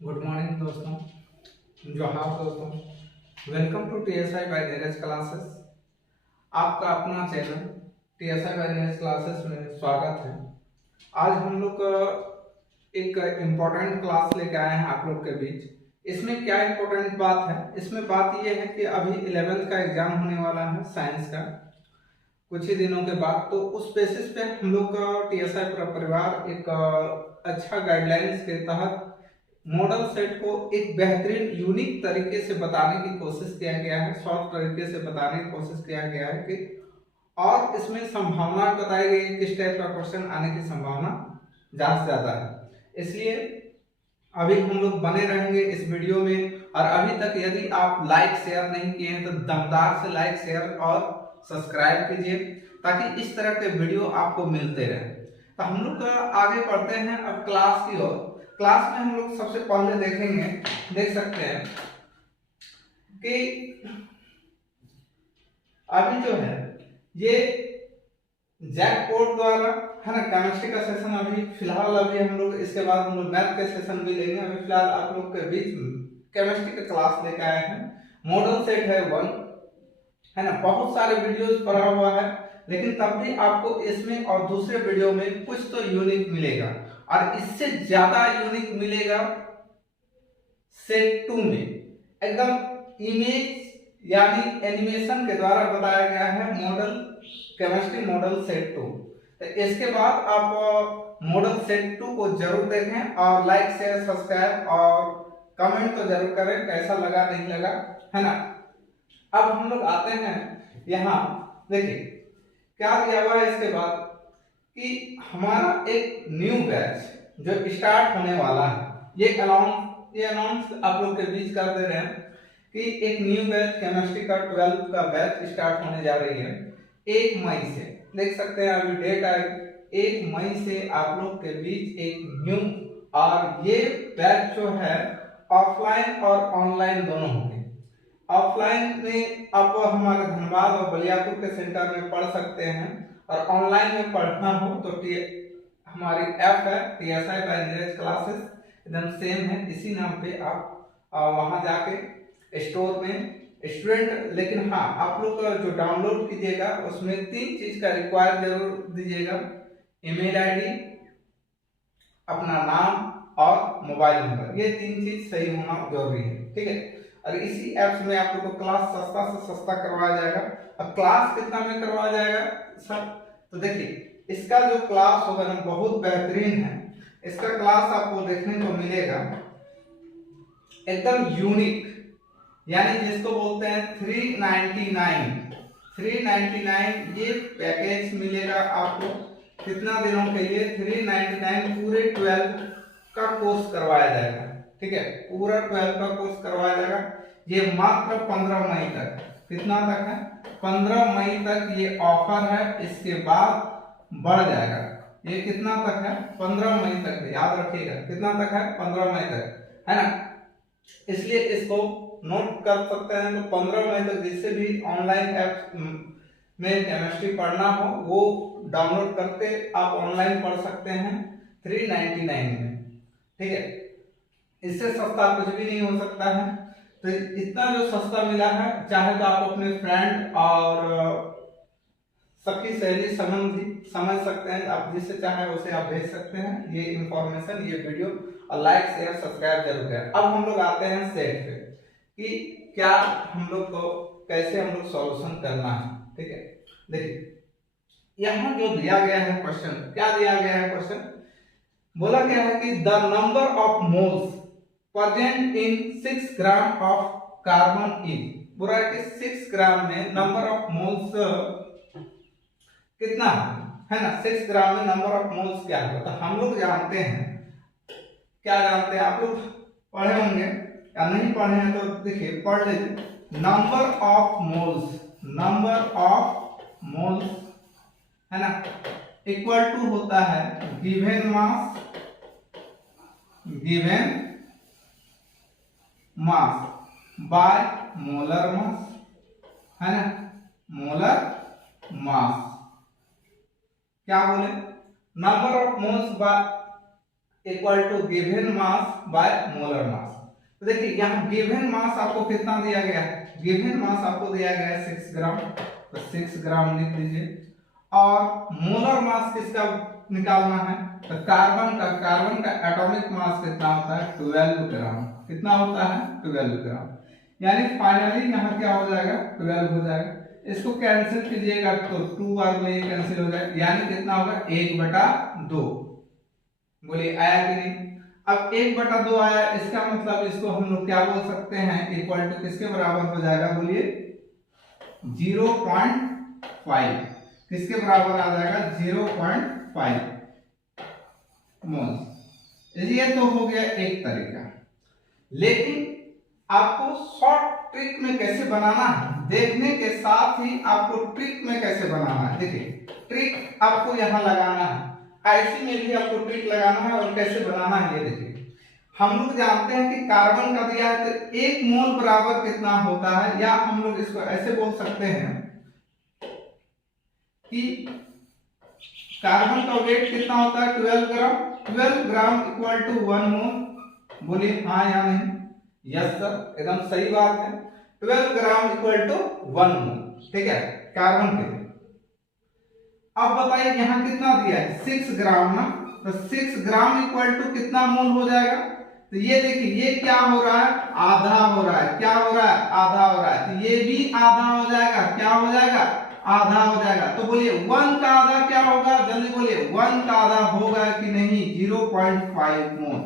Good morning दोस्तों, जोहार दोस्तों। Welcome to TSI by Neeraj classes. आपका अपना channel TSI by Neeraj classes में स्वागत है। आज हम लोग एक इम्पोर्टेंट क्लास लेके आए हैं आप लोग के बीच। इसमें क्या इम्पोर्टेंट बात है? इसमें बात यह है कि अभी 11th का एग्जाम होने वाला है साइंस का कुछ ही दिनों के बाद। तो उस बेसिस पे हम लोग का टीएसआई परिवार एक अच्छा गाइडलाइंस के तहत मॉडल सेट को एक बेहतरीन यूनिक तरीके से बताने की कोशिश किया गया है, शॉर्ट तरीके से बताने की कोशिश किया गया है कि और इसमें संभावना बताई गई है किस टाइप का क्वेश्चन आने की संभावना ज्यादा से ज्यादा है। इसलिए अभी हम लोग बने रहेंगे इस वीडियो में। और अभी तक यदि आप लाइक शेयर नहीं किए हैं तो दमदार से लाइक शेयर और सब्सक्राइब कीजिए ताकि इस तरह के वीडियो आपको मिलते रहे। तो हम लोग आगे बढ़ते हैं अब क्लास की ओर। क्लास में हम लोग सबसे पहले देखेंगे, देख सकते हैं कि अभी जो है ये जैकपॉट द्वारा है ना केमिस्ट्री का सेशन अभी फिलहाल अभी हम लोग इसके बाद हम लोग मैथ के सेशन भी लेंगे। अभी फिलहाल आप लोग के बीच केमिस्ट्री का क्लास लेके आए हैं। मॉडल सेट है 1 है ना। बहुत सारे वीडियोस पड़ा हुआ है लेकिन तब भी आपको इसमें और दूसरे वीडियो में कुछ तो यूनिक मिलेगा और इससे ज्यादा यूनिक मिलेगा सेट 2 में। एकदम इमेज यानी एनिमेशन के द्वारा बताया गया है मॉडल केमिस्ट्री मॉडल सेट 2। तो इसके बाद आप मॉडल सेट 2 को जरूर देखें और लाइक शेयर सब्सक्राइब और कमेंट तो जरूर करें कैसा लगा नहीं लगा, है ना। अब हम लोग आते हैं यहाँ, देखिए क्या दिया हुआ है इसके बाद कि हमारा एक न्यू बैच जो स्टार्ट होने वाला है। ये अनाउंस आप लोग के बीच कर दे रहे हैं कि एक न्यू बैच केमिस्ट्री का 12th का बैच स्टार्ट होने जा रही है 1 मई से। देख सकते हैं अभी डेट आई 1 मई से आप लोग के बीच एक न्यू। और ये बैच जो है ऑफलाइन और ऑनलाइन दोनों होंगे। ऑफलाइन में आप हमारे धनबाद और बलियापुर के सेंटर में पढ़ सकते हैं और ऑनलाइन में पढ़ना हो तो हमारी ऐप है टीएसआई बाय नीरज क्लासेस, एकदम सेम है। इसी नाम पे आप वहां जाके स्टोर में स्टूडेंट, लेकिन हाँ आप लोग जो डाउनलोड कीजिएगा उसमें 3 चीज का रिक्वायर जरूर दीजिएगा। ईमेल आईडी, अपना नाम और मोबाइल नंबर, ये 3 चीज सही होना जरूरी है, ठीक है। और इसी ऐप्स में आप लोग को क्लास सस्ता से सस्ता करवाया जाएगा। अब क्लास कितना में करवाया जाएगा सर? तो देखिए इसका जो क्लास होगा ना बहुत बेहतरीन है। इसका क्लास आपको देखने को मिलेगा एकदम यूनिक, यानी जिसको बोलते हैं 399 ये पैकेज मिलेगा आपको। कितना दिनों के लिए? 399 पूरे 12 का कोर्स करवाया जाएगा, ठीक है। पूरा 12 का कोर्स करवाया जाएगा। ये मात्र 15 मई तक। कितना तक है? 15 मई तक ये ऑफर है। इसके बाद बढ़ जाएगा। ये कितना तक है? 15 मई तक है, याद रखिएगा कितना तक है? 15 मई तक, है ना। इसलिए इसको नोट कर सकते हैं। तो 15 मई तक जिससे भी ऑनलाइन ऐप में केमिस्ट्री पढ़ना हो वो डाउनलोड करके आप ऑनलाइन पढ़ सकते हैं 399 में, ठीक है। इससे सस्ता कुछ भी नहीं हो सकता है। तो इतना जो सस्ता मिला है, चाहे तो आप अपने फ्रेंड और सखी सहेली संबंधी समझ सकते हैं, आप जिससे चाहे उसे आप भेज सकते हैं ये इंफॉर्मेशन, ये वीडियो। और लाइक शेयर सब्सक्राइब जरूर करें। अब हम लोग आते हैं सेट पे कि क्या हम लोग को कैसे हम लोग सॉल्यूशन करना है, ठीक है। देखिए यहाँ जो दिया गया है क्वेश्चन, क्या दिया गया है क्वेश्चन? बोला गया है कि the number of moles present in 6 gram of carbon is, पूरा कि 6 ग्राम में नंबर ऑफ मोल्स कितना है ना। 6 ग्राम में नंबर ऑफ मोल्स क्या है? तो हम लोग जानते हैं, क्या जानते हैं? आप लोग पढ़े होंगे या नहीं पढ़े हैं तो देखिए पढ़ लीजिए। नंबर ऑफ मोल्स है ना इक्वल टू होता है given mass by molar mass, है ना। मोलर मास क्या बोले? Number of moles equal to given mass by molar mass. तो देखिए यहाँ गिवन मास आपको कितना दिया गया है, गिवन मास आपको दिया गया है 6 ग्राम, तो 6 ग्राम लिख लीजिए। और मोलर मास किसका निकालना है, तो कार्बन का एटॉमिक मास कितना होता है 12 ग्राम। कितना होता है 12 ग्राम। यानी फाइनली यहाँ क्या हो जाएगा 12 हो जाएगा। इसको कैंसिल कीजिएगा तो 2 बार में ये कैंसिल हो जाएगा, यानी कितना होगा 1/2। बोलिए आया कि नहीं। अब 1/2 आया, इसका मतलब इसको हम लोग क्या बोल सकते हैं, इक्वल टू किसके बराबर हो जाएगा, बोलिए 0.5। किसके बराबर आ जाएगा 0.5 मोल। ये तो हो गया एक तरीका। लेकिन आपको शॉर्ट ट्रिक में कैसे बनाना है, देखने के साथ ही आपको ट्रिक में कैसे बनाना है। देखिए ट्रिक आपको यहाँ लगाना है, आईसी में भी आपको ट्रिक लगाना है और कैसे बनाना है ये देखिए। हम लोग जानते हैं कि कार्बन का दिया है तो 1 मोल बराबर कितना होता है, या हम लोग इसको ऐसे बोल सकते हैं कि कार्बन का वेट कितना होता है 12 ग्राम। 12 ग्राम इक्वल टू 1 मोल। बोलिए हाँ या नहीं। यस सर, एकदम सही बात है। 12 ग्राम इक्वल टू 1 मोल, ठीक है, कार्बन के लिए। अब बताइए यहाँ कितना दिया है 6 ग्राम ना, तो 6 ग्राम इक्वल टू कितना मोल हो जाएगा। तो ये देखिए ये क्या हो रहा है, आधा हो रहा है। क्या हो रहा है, आधा हो रहा है। तो ये भी आधा हो जाएगा। क्या हो जाएगा, आधा हो जाएगा। तो बोलिए 1 का आधा क्या होगा, जल्दी बोलिए 1 का आधा होगा कि नहीं, 0.5 मोल।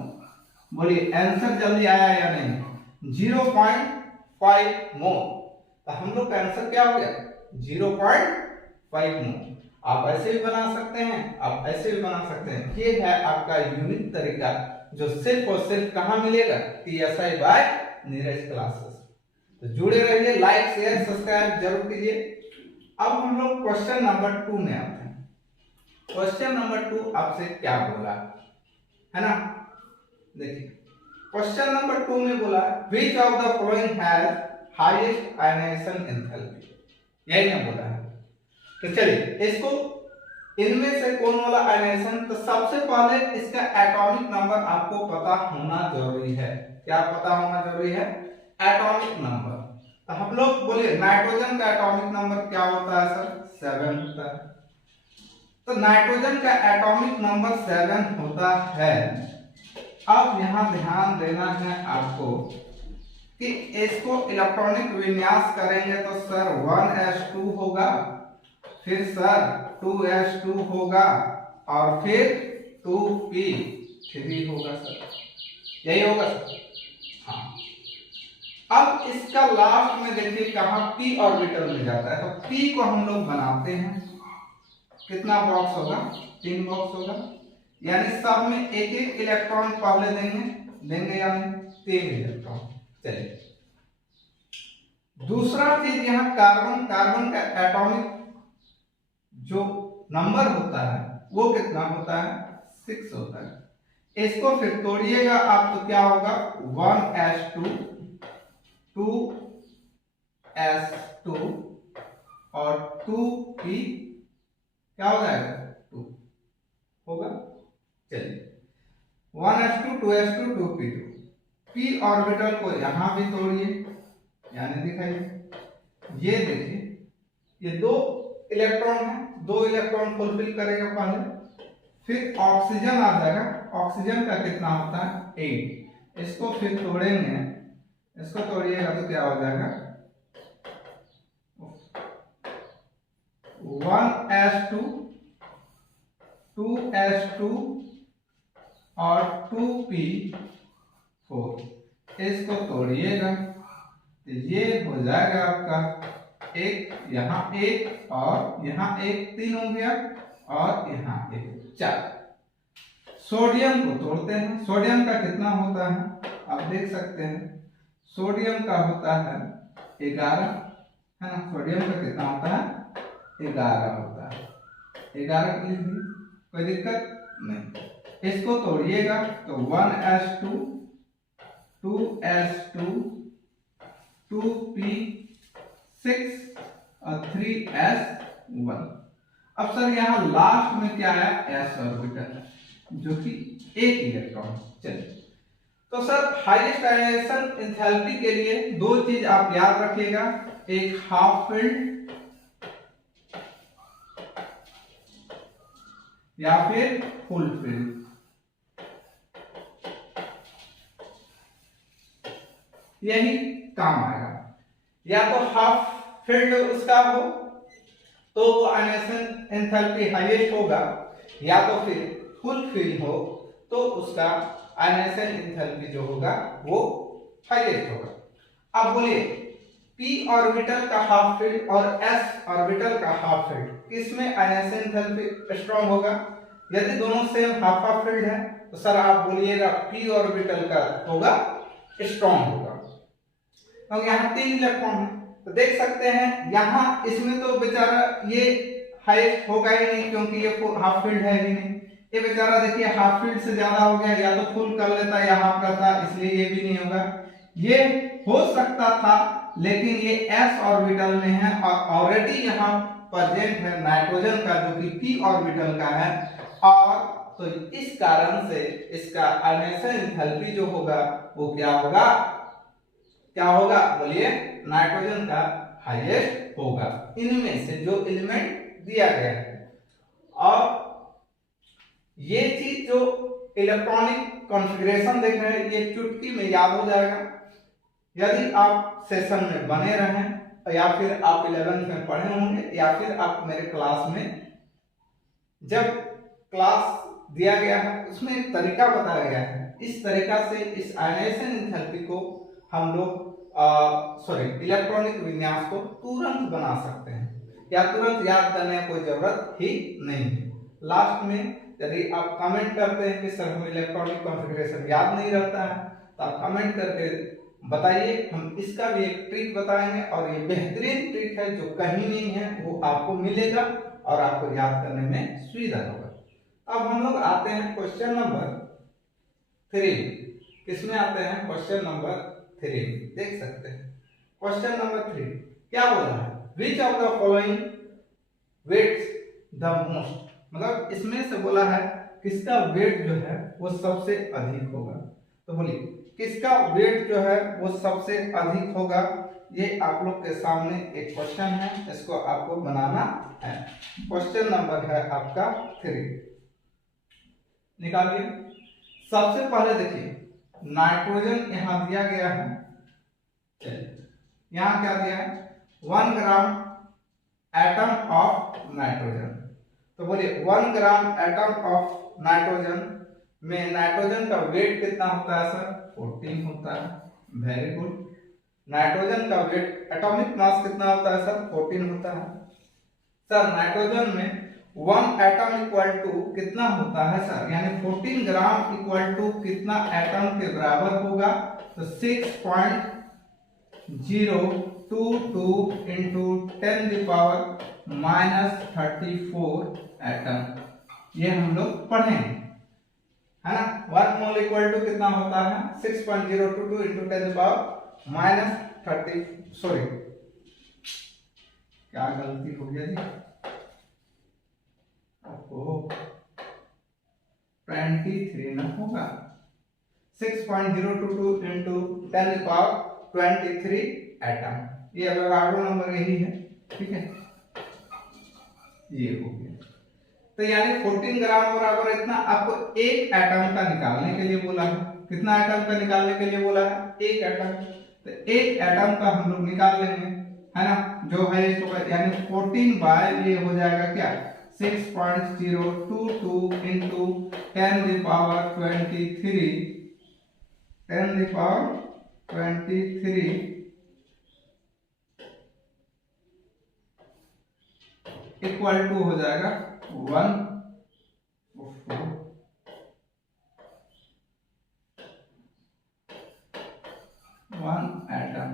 बोलिए आंसर जल्दी आया या नहीं, 0.5 मोल। तो हम लोग का आंसर क्या हो गया 0.5 मोल। आप ऐसे भी बना सकते हैं, आप ऐसे भी बना सकते हैं। ये है आपका यूनिक तरीका जो सिर्फ और सिर्फ कहाँ मिलेगा, TSI बाय नीरज क्लासेस। तो जुड़े रहिए, लाइक शेयर सब्सक्राइब जरूर कीजिए। अब हम लोग क्वेश्चन नंबर 2 में आते हैं। क्वेश्चन नंबर 2 आपसे क्या बोला है ना, देखिए क्वेश्चन नंबर 2 में बोला which of the following has highest ionization enthalpy, यही ना बोला है। तो चलिए इसको इनमें से कौन वाला आयनाइजेशन, तो सबसे पहले इसका एटॉमिक नंबर आपको पता होना जरूरी है। क्या पता होना जरूरी है, एटॉमिक नंबर। तो हम लोग बोले नाइट्रोजन का एटॉमिक नंबर क्या होता है सर, 7 होता है। तो नाइट्रोजन का एटॉमिक नंबर 7 होता है। अब यहां ध्यान देना है आपको कि इसको इलेक्ट्रॉनिक विन्यास करेंगे तो सर 1s2 होगा, फिर सर 2s2 होगा, और फिर 2p3 होगा सर, यही होगा सर। हाँ, अब इसका लास्ट में देखिए कहां p ऑर्बिटल में जाता है। तो p को हम लोग बनाते हैं, कितना बॉक्स होगा, 3 बॉक्स होगा। यानी सब में एक एक इलेक्ट्रॉन पहले देंगे या नहीं, 3 इलेक्ट्रॉन। चलिए दूसरा चीज यहाँ कार्बन का एटॉमिक जो नंबर होता है वो कितना होता है, 6 होता है। इसको फिर तोड़िएगा आप तो क्या होगा 1s2 2s2 और 2p क्या हो जाएगा 2 होगा। चलिए 1s2 2s2 2p2, p orbital को यहां भी तोड़िए, यानी दिखाइए ये देखिए ये 2 इलेक्ट्रॉन है, 2 इलेक्ट्रॉन फुलफिल करेगा पहले, फिर ऑक्सीजन आ जाएगा। ऑक्सीजन का कितना होता है 8। इसको फिर तोड़ेंगे, इसको तोड़िएगा तो क्या हो जाएगा 1s2 2s2 और 2p4। इसको तोड़िएगा तो ये हो जाएगा आपका एक, यहाँ एक और यहाँ एक, 3 हो गया, और यहाँ एक 4। सोडियम को तोड़ते हैं। सोडियम का कितना होता है आप देख सकते हैं, सोडियम का होता है 11 है ना। सोडियम का कितना होता है 11 होता है, 11 के लिए कोई दिक्कत नहीं। इसको तोड़िएगा तो 1s2 2s2 2p6 और 3s1। अब सर यहाँ लास्ट में क्या है, s ऑर्बिटल। जो कि एक इलेक्ट्रॉन। चलिए, तो सर हाईएस्ट आयनाइजेशन एंथैल्पी के लिए दो चीज आप याद रखिएगा, एक हाफ फील्ड या फिर फुल फील्ड। यही काम आएगा, या तो हाफ फील्ड उसका हो तो वो आयनाइजेशन एंथैल्पी हाईएस्ट होगा, या तो फिर फुल फील्ड हो तो उसका आयनाइजेशन एंथैल्पी जो होगा वो हाईएस्ट होगा। अब बोलिए p ऑर्बिटल का हाफ फील्ड और s ऑर्बिटल का हाफ फील्ड किसमें आयनाइजेशन एंथैल्पी स्ट्रांग होगा? यदि दोनों सेम हाफ हाफ फील्ड है तो सर आप बोलिएगा p ऑर्बिटल का होगा स्ट्रांग होगा, क्योंकि यहाँ 3 इलेक्ट्रॉन है। तो देख सकते हैं यहाँ इसमें तो बेचारा ये हाईएस्ट होगा ही नहीं, क्योंकि ये हाफ फील्ड है ही नहीं। ये बेचारा देखिए हाफ फील्ड से ज्यादा हो गया, या तो फुल कर लेता या हाफ करता, इसलिए ये भी नहीं होगा। ये हो सकता था, लेकिन ये s ऑर्बिटल में है और ऑलरेडी यहाँ प्रेजेंट है नाइट्रोजन का जो कि p ऑर्बिटल का है, और तो इस कारण से इसका आयनाइजेशन एंथैल्पी जो होगा वो क्या होगा, क्या होगा बोलिए, नाइट्रोजन का हाईएस्ट होगा इनमें से जो एलिमेंट दिया गया है। और ये चीज जो इलेक्ट्रॉनिक कॉन्फ़िगरेशन देख रहे हैं ये चुटकी में याद हो जाएगा यदि आप सेशन में बने रहें, या फिर आप 11th में पढ़े होंगे, या फिर आप मेरे क्लास में जब क्लास दिया गया है उसमें एक तरीका बताया गया है। इस तरीका से इस आयनाइजेशन एंथैल्पी को हम लोग इलेक्ट्रॉनिक विन्यास को तुरंत बना सकते हैं, या तुरंत याद करने की कोई जरूरत ही नहीं है। लास्ट में यदि आप कमेंट करते हैं कि सर हमें इलेक्ट्रॉनिक कॉन्फ़िगरेशन याद नहीं रहता है, तो आप कमेंट करके बताइए, हम इसका भी एक ट्रिक बताएंगे, और ये बेहतरीन ट्रिक है जो कहीं नहीं है, वो आपको मिलेगा और आपको याद करने में सुविधा होगा। अब हम लोग आते हैं क्वेश्चन नंबर 3। किसमें आते हैं? क्वेश्चन नंबर 3 देख सकते हैं। क्वेश्चन नंबर 3 क्या बोला है? Which of the following weights the most, मतलब इसमें से बोला है किसका वेट जो है वो सबसे अधिक होगा। तो बोलिए किसका वेट जो है वो सबसे अधिक होगा। ये आप लोग के सामने एक क्वेश्चन है, इसको आपको बनाना है। क्वेश्चन नंबर है आपका 3, निकालिए। सबसे पहले देखिए नाइट्रोजन यहाँ दिया गया है, यहाँ क्या दिया है? 1 ग्राम एटम ऑफ नाइट्रोजन। तो बोलिए 1 ग्राम एटम ऑफ नाइट्रोजन में नाइट्रोजन का वेट कितना होता है सर? 14 होता है। Very good. नाइट्रोजन का वेट एटॉमिक मास कितना होता है सर? 14 होता है। सर नाइट्रोजन में 1 एटम इक्वल टू कितना होता है सर? यानी 14 ग्राम इक्वल टू कितना एटम के बराबर होगा? तो 6.022 इंटू 10⁻⁻34 एटम, ये हम लोग पढ़ेंगे, है ना। 1 मोल इक्वल टू कितना होता है? 6.022 इंटू 10⁻30, सॉरी क्या गलती हो गया जी, 23 ना होगा, 6.022 इंटू 10⁻23 एटम, ये एवोगाड्रो नंबर यही है, ठीक है। ये हो गया। तो यानी 14 ग्राम बराबर इतना आपको एक एटम का निकालने के लिए बोला है। कितना एटम का निकालने के लिए बोला है? एक एटम। तो एक एटम का हम लोग निकाल लेंगे, है ना, जो है इसको, यानी 14 बाय ये हो जाएगा क्या? 6.022 इंटू 10⁻23 इक्वल टू हो जाएगा 1 एटम।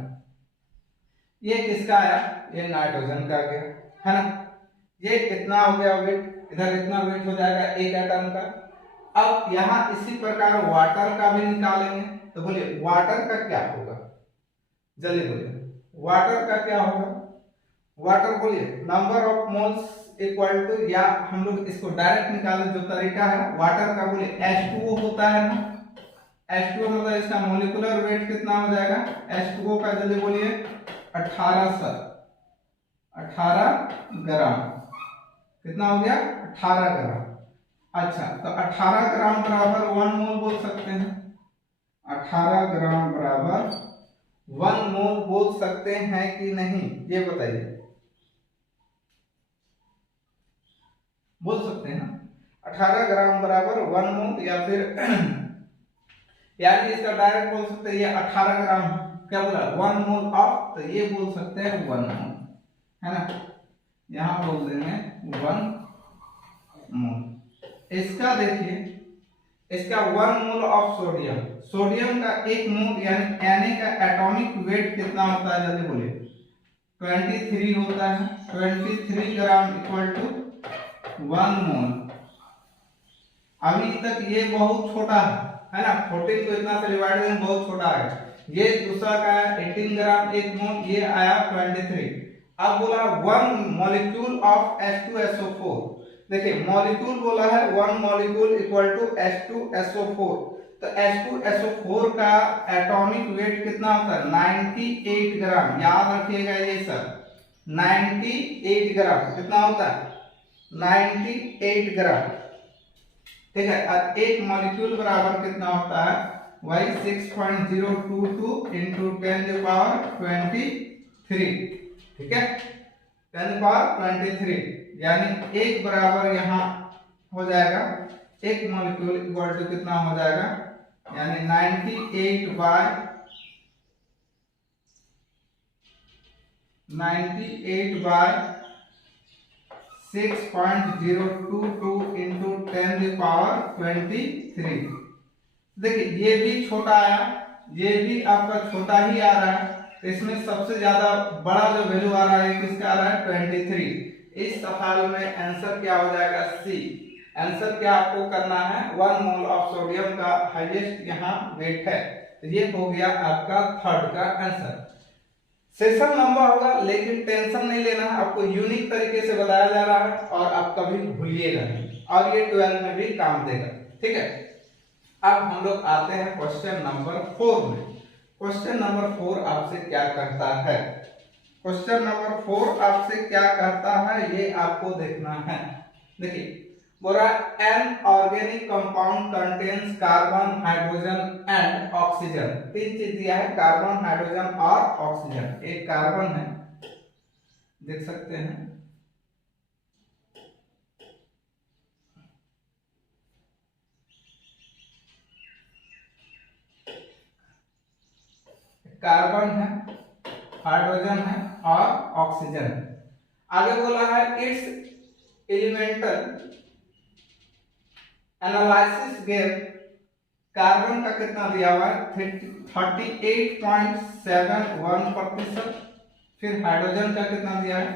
ये किसका आया? ये नाइट्रोजन का गया, है ना। ये कितना हो गया वेट? इधर इतना वेट हो जाएगा एक एटम का। अब यहाँ इसी प्रकार वाटर का भी निकालेंगे। तो बोलिए वाटर का क्या होगा? जल्दी बोलिए वाटर का क्या होगा? वाटर बोलिए number of moles equal to, या हम लोग इसको डायरेक्ट निकाले जो तरीका है वाटर का, बोले H2O होता है ना, H2O मतलब इसका मोलिकुलर वेट कितना हो जाएगा, H2O का जल्दी बोलिए 18 ग्राम, कितना हो गया 18 ग्राम। अच्छा तो 18 ग्राम बराबर 1 मोल बोल सकते हैं, 18 ग्राम बराबर 1 मोल बोल सकते हैं कि नहीं, ये बताइए, बोल सकते हैं ना, 18 ग्राम बराबर 1 मोल, या फिर यानी इसका डायरेक्ट बोल सकते हैं ये 18 ग्राम है, क्या बोला 1 मोल ऑफ, तो ये बोल सकते हैं 1 मोल, है ना, यहां बोल देंगे 1 मोल। इसका देखिए, इसका 1 मोल ऑफ सोडियम, सोडियम का 1 मोल यानी Na का एटॉमिक वेट कितना होता है, जल्दी बोलिए 23 होता है, 23 ग्राम इक्वल टू 1 मोल। अभी तक ये बहुत छोटा है ना, 14 को इतना से डिवाइड करें बहुत छोटा है, ये दूसरा का है 18 ग्राम 1 मोल, ये आया 23। अब बोला 1 मॉलिक्यूल ऑफ H2SO4, देखिए मॉलिक्यूल बोला है 1 मॉलिक्यूल इक्वल टू H2SO4, तो H2SO4 का एटॉमिक वेट कितना होता है 98 ग्राम, याद रखिएगा ये सब 98 ग्राम कितना होता है 98 ग्राम, ठीक है। और एक मॉलिक्यूल बराबर कितना होता है वही 6.022 इंटू 10⁻23, ठीक है 10⁻23, यानी एक बराबर यहाँ हो जाएगा, एक मॉलिक्यूल इक्वल टू कितना हो जाएगा, यानी 98 बाय 6.022 इंटू 10⁻23। देखिए ये भी छोटा आया, ये भी आपका छोटा ही आ रहा है, इसमें सबसे ज्यादा बड़ा जो वैल्यू आ रहा है किसका आ रहा है 23। इस सवाल में आंसर क्या हो जाएगा सी। आंसर क्या आपको करना है 1 मोल ऑफ सोडियम का हाईएस्ट यहाँ वेट है, तो ये हो गया आपका थर्ड का आंसर। सेशन लंबा होगा लेकिन टेंशन नहीं लेना है, आपको यूनिक तरीके से बताया जा रहा है और आप कभी भूलिएगा नहीं, और ये 12 में भी काम देगा, ठीक है। अब हम लोग आते हैं क्वेश्चन नंबर 4 में। क्वेश्चन नंबर 4 आपसे क्या कहता है, क्वेश्चन नंबर 4 आपसे क्या कहता है ये आपको देखना है। देखिए बोला an organic compound contains carbon hydrogen and oxygen, 3 चीज दिया है कार्बन हाइड्रोजन और ऑक्सीजन। एक कार्बन है देख सकते हैं, कार्बन है, हाइड्रोजन है और ऑक्सीजन। आगे बोला है it's elemental analysis gave carbon का कितना दिया हुआ है 38.71%, फिर हाइड्रोजन का कितना दिया है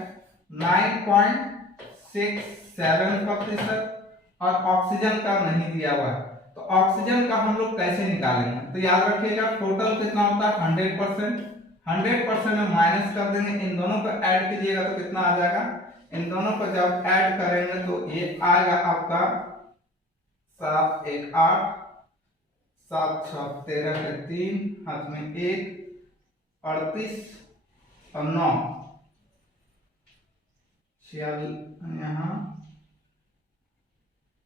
9.67% और ऑक्सीजन का नहीं दिया हुआ है। तो ऑक्सीजन का हम लोग कैसे निकालेंगे, तो याद रखिएगा टोटल कितना होता है 100%, 100% में माइनस कर देंगे, इन दोनों को ऐड कीजिएगा तो कितना आ जाएगा, इन दोनों को जब ऐड करेंगे तो ये आएगा आपका 7 1 8 7 6 13 के 3 हाथ में 1 38 और 9 यहाँ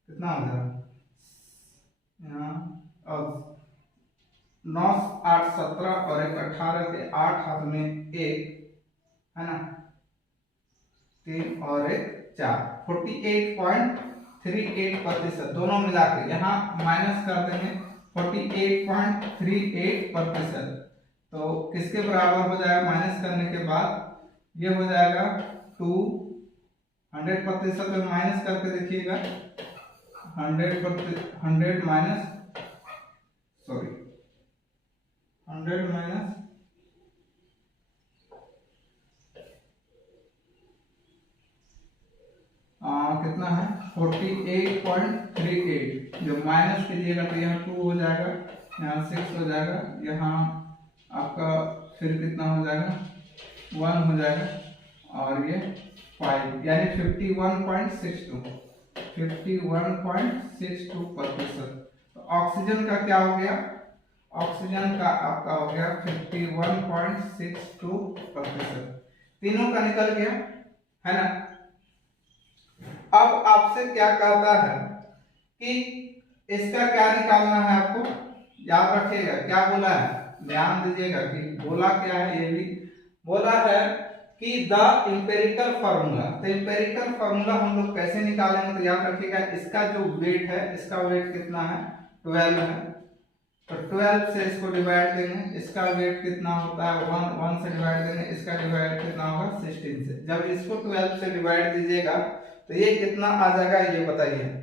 कितना हो जाएगा यहाँ और 9 8 17 और 1 18 के 8 हाथ में 1 है ना 3 और 1 4 48.38% दोनों मिला के यहाँ माइनस कर देंगे 48.38%, तो किसके बराबर हो जाएगा माइनस करने के बाद ये हो जाएगा 100% में माइनस करके देखिएगा 100 माइनस 100 माइनस कितना है 48.38, जो माइनस कीजिएगा तो यहाँ 2 हो जाएगा, यहाँ 6 हो जाएगा, यहाँ आपका फिर कितना हो जाएगा 1 हो जाएगा और ये यानी 51.62%। तो ऑक्सीजन का क्या हो गया, ऑक्सीजन का आपका हो गया 51.62%। तीनों का निकल गया है ना। अब आपसे क्या कहता है कि इसका क्या निकालना है, आपको याद रखिएगा क्या बोला है, ध्यान दीजिएगा कि बोला क्या है। ये भी बोला है कि द इंपेरिकल फार्मूला। तो इंपेरिकल फार्मूला हम लोग कैसे निकालेंगे, तो याद रखिएगा इसका जो वेट है, इसका वेट कितना है 12 है, तो 12 से इसको डिवाइड देंगे, इसका वेट कितना होता है 1 से डिवाइड देंगे, इसका डिवाइड कितना होगा 16 से। जब इसको 12 से डिवाइड दीजिएगा तो ये कितना आ जाएगा ये बताइए।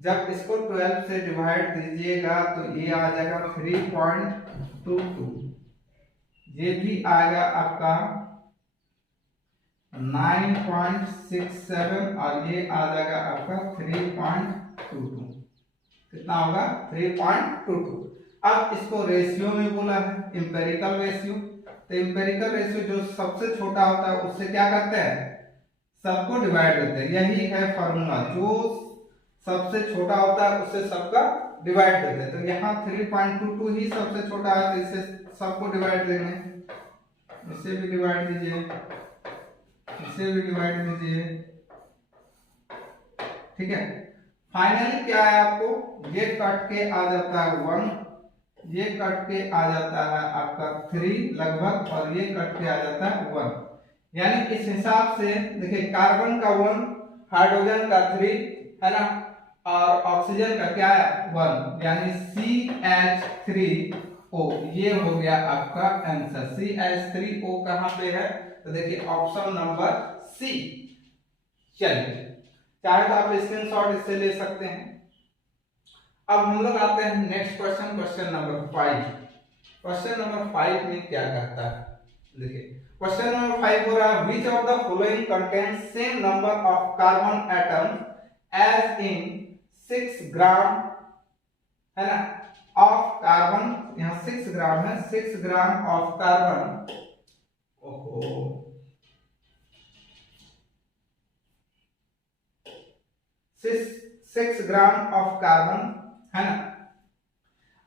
जब इसको 12 से डिवाइड दीजिएगा तो ये आ जाएगा 3.22, ये भी आएगा आपका 9.67 और ये आ जाएगा आपका 3.22। कितना होगा 3.22। अब इसको रेशियो में बोला है, इंपेरिकल रेशियो। तो इंपेरिकल रेशियो जो सबसे छोटा होता है उससे क्या करते हैं, सबको डिवाइड करते हैं। यही है फॉर्मूला, जो सबसे छोटा होता है उससे सबका डिवाइड करते हैं। तो यहाँ 3.22 ही सबसे छोटा है, तो इसे सबको डिवाइड देंगे, इसे भी डिवाइड दीजिए, इसे भी डिवाइड दीजिए, ठीक है। फाइनली क्या है, आपको ये कट के आ जाता है 1, ये कट के आ जाता है आपका 3 लगभग, और ये कट के आ जाता है 1। यानी इस हिसाब से देखिए, कार्बन का 1, हाइड्रोजन का 3 है ना, और ऑक्सीजन का क्या है 1, यानी CH3O। ये हो गया आपका आंसर। CH3O कहां पे है, तो देखिए ऑप्शन नंबर सी। चलिए, चाहे तो आप स्क्रीनशॉट इससे ले सकते हैं। अब हम लोग आते हैं next question, question number 5। Question number 5 में क्या कहता है, देखिए क्वेश्चन नंबर 5 हो रहा है, which of the following contains same number of carbon atoms as in 6 gram, है ना, ऑफ कार्बन। यहाँ 6 ग्राम है, 6 ग्राम ऑफ कार्बन, ओहो 6 ग्राम ऑफ कार्बन, है ना।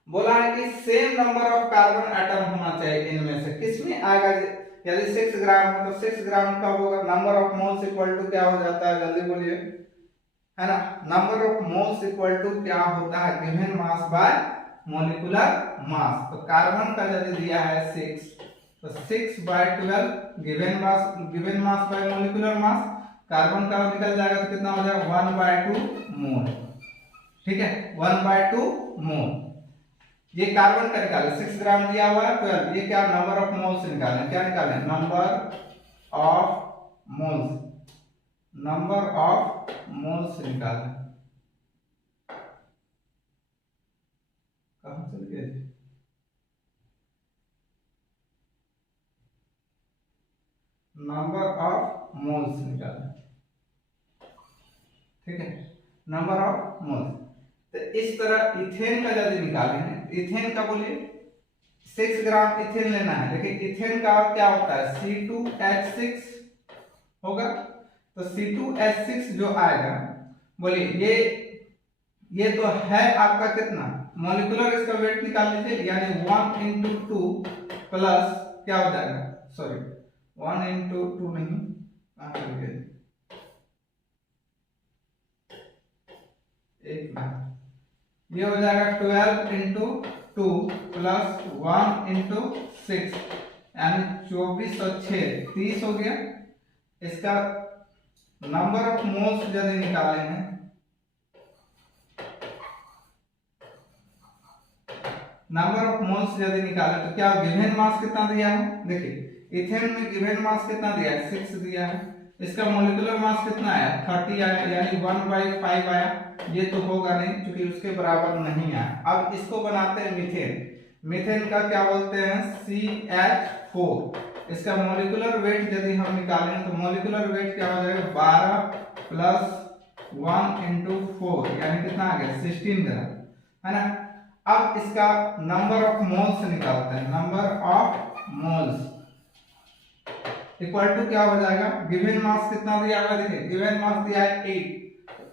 बोला है कि same number of carbon atom होना चाहिए इनमें से, किसमें आएगा, यदि 6 ग्राम है तो 6 ग्राम कब होगा, number of moles equal to क्या हो जाता है, जल्दी बोलिए, है ना। Number of moles equal to क्या होता है, given mass by molecular mass. तो कार्बन का यदि दिया है 6, तो 6/12 given mass by molecular mass, carbon का निकल जाएगा तो कितना हो जाएगा 1/2 मोल, ठीक है, 1/2 मोल। ये कार्बन का निकाले, 6 ग्राम दिया हुआ है 12, ये क्या नंबर ऑफ मोल्स निकालें, क्या निकालें, number of moles, number of moles निकालें। कहां चल गए, नंबर ऑफ मोल्स निकालें, ठीक है, नंबर ऑफ मोल्स। तो इस तरह इथेन का यदि निकालेंगे, इथेन का बोलिए 6 ग्राम इथेन लेना है। देखिए इथेन का क्या होता है, C2H6 होगा। तो C2H6 जो आएगा, बोलिए ये तो है आपका कितना, मॉलिक्यूलर इसका वेट निकाल लीजिए, यानी 1 × 2 प्लस क्या हो जाएगा, सॉरी 1 × 2 नहीं, एक मिनट, ये हो जाएगा 12 × 2 प्लस 1 × 6, यानी 24 और 6 30 हो गया। इसका नंबर ऑफ मोल्स यदि निकालेंगे, नंबर ऑफ मोल्स यदि निकालें तो क्या गिवन मास कितना दिया है, देखिए इथेन में गिवन मास कितना दिया है 6 दिया है, इसका मॉलिक्यूलर मास कितना आया 30 आया, यानी 1/5 आया। ये तो होगा नहीं क्योंकि उसके बराबर नहीं आया। अब इसको बनाते हैं मीथेन, मीथेन का क्या बोलते हैं CH4। इसका मॉलिक्यूलर वेट यदि हम निकालें तो मॉलिक्यूलर वेट क्या हो जाएगा 12 प्लस 1 × 4, यानी कितना आ गया 16 ग्राम, है ना। अब इसका नंबर ऑफ मोल्स निकालते हैं, number of moles, equal to क्या हो जाएगा, गिवन मास कितना दिया हुआ है, देखिए गिवन मास दिया है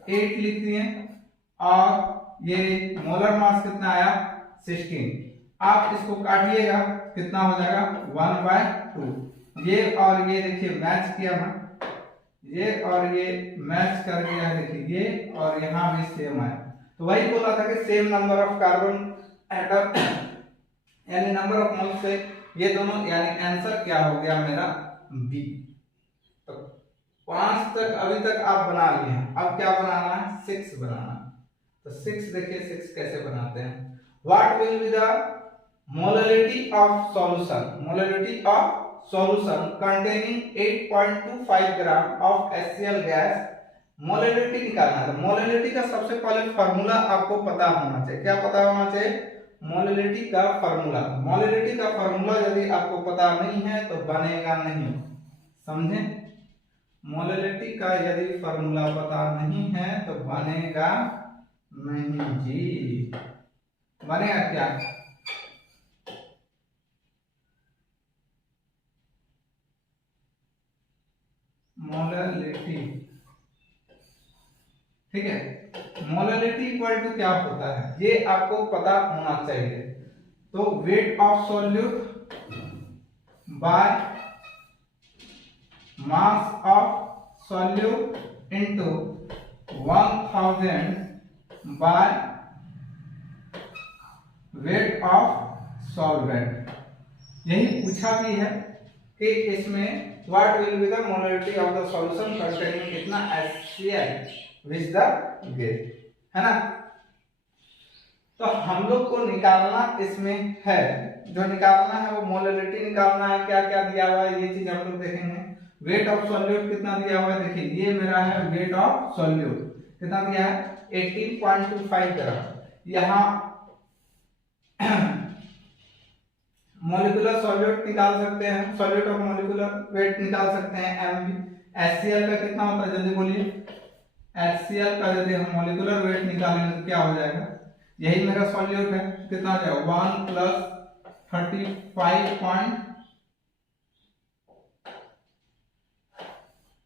8 लिख दिए, और ये मोलर मास कितना आया 16। आप इसको काटिएगा कितना हो जाएगा 1/2। ये और ये देखिए मैच किया ना, ये और ये मैच कर गया है, देखिए ये और यहाँ भी सेम है। तो वही बोला था कि same number of carbon atom यानी नंबर ऑफ मोल से ये दोनों, यानी आंसर क्या हो गया मेरा बी। तो 5 तक अभी तक आप बना लिए हैं, अब क्या बनाना है 6 बनाना। तो 6 देखिए 6 कैसे बनाते हैं। What will be the molarity of solution, molarity of solution containing 8.25 gram of HCl gas. Molarity निकालना है। तो मोलरिटी का सबसे पहले फार्मूला आपको पता होना चाहिए। क्या पता होना चाहिए, मोलरिटी का फार्मूला। मोलरिटी का फार्मूला यदि आपको पता नहीं है तो बनेगा नहीं, समझे। मोलरिटी का यदि फार्मूला पता नहीं है तो बनेगा नहीं जी। बनेगा क्या, मोलरिटी, ठीक है। मोलरिटी इक्वल टू क्या होता है ये आपको पता होना चाहिए। तो wait of solute by mass of solute into 1000 by weight of solvent. यही पूछा भी है कि इसमें what will be the molarity of the solution containing इतना HCl विच द गैस, है ना। तो हम लोग को निकालना इसमें है, जो निकालना है वो मोलरिटी निकालना है। क्या क्या दिया हुआ है ये चीज हम लोग देखेंगे। वेट ऑफ सॉल्यूट कितना दिया हुआ है, देखिए ये मेरा है वेट ऑफ सॉल्यूट कितना दिया है 18.25 ग्राम। यहाँ मॉलिक्यूलर सॉल्यूट निकाल सकते हैं, सॉल्यूट ऑफ मॉलिक्यूलर वेट निकाल सकते हैं एमवी। HCl का कितना होता है जल्दी बोलिए, HCl का यदि हम मॉलिक्यूलर वेट निकालेंगे तो क्या हो जाएगा, यही मेरा सॉल्यूट है, कितना हो जाएगा 1 +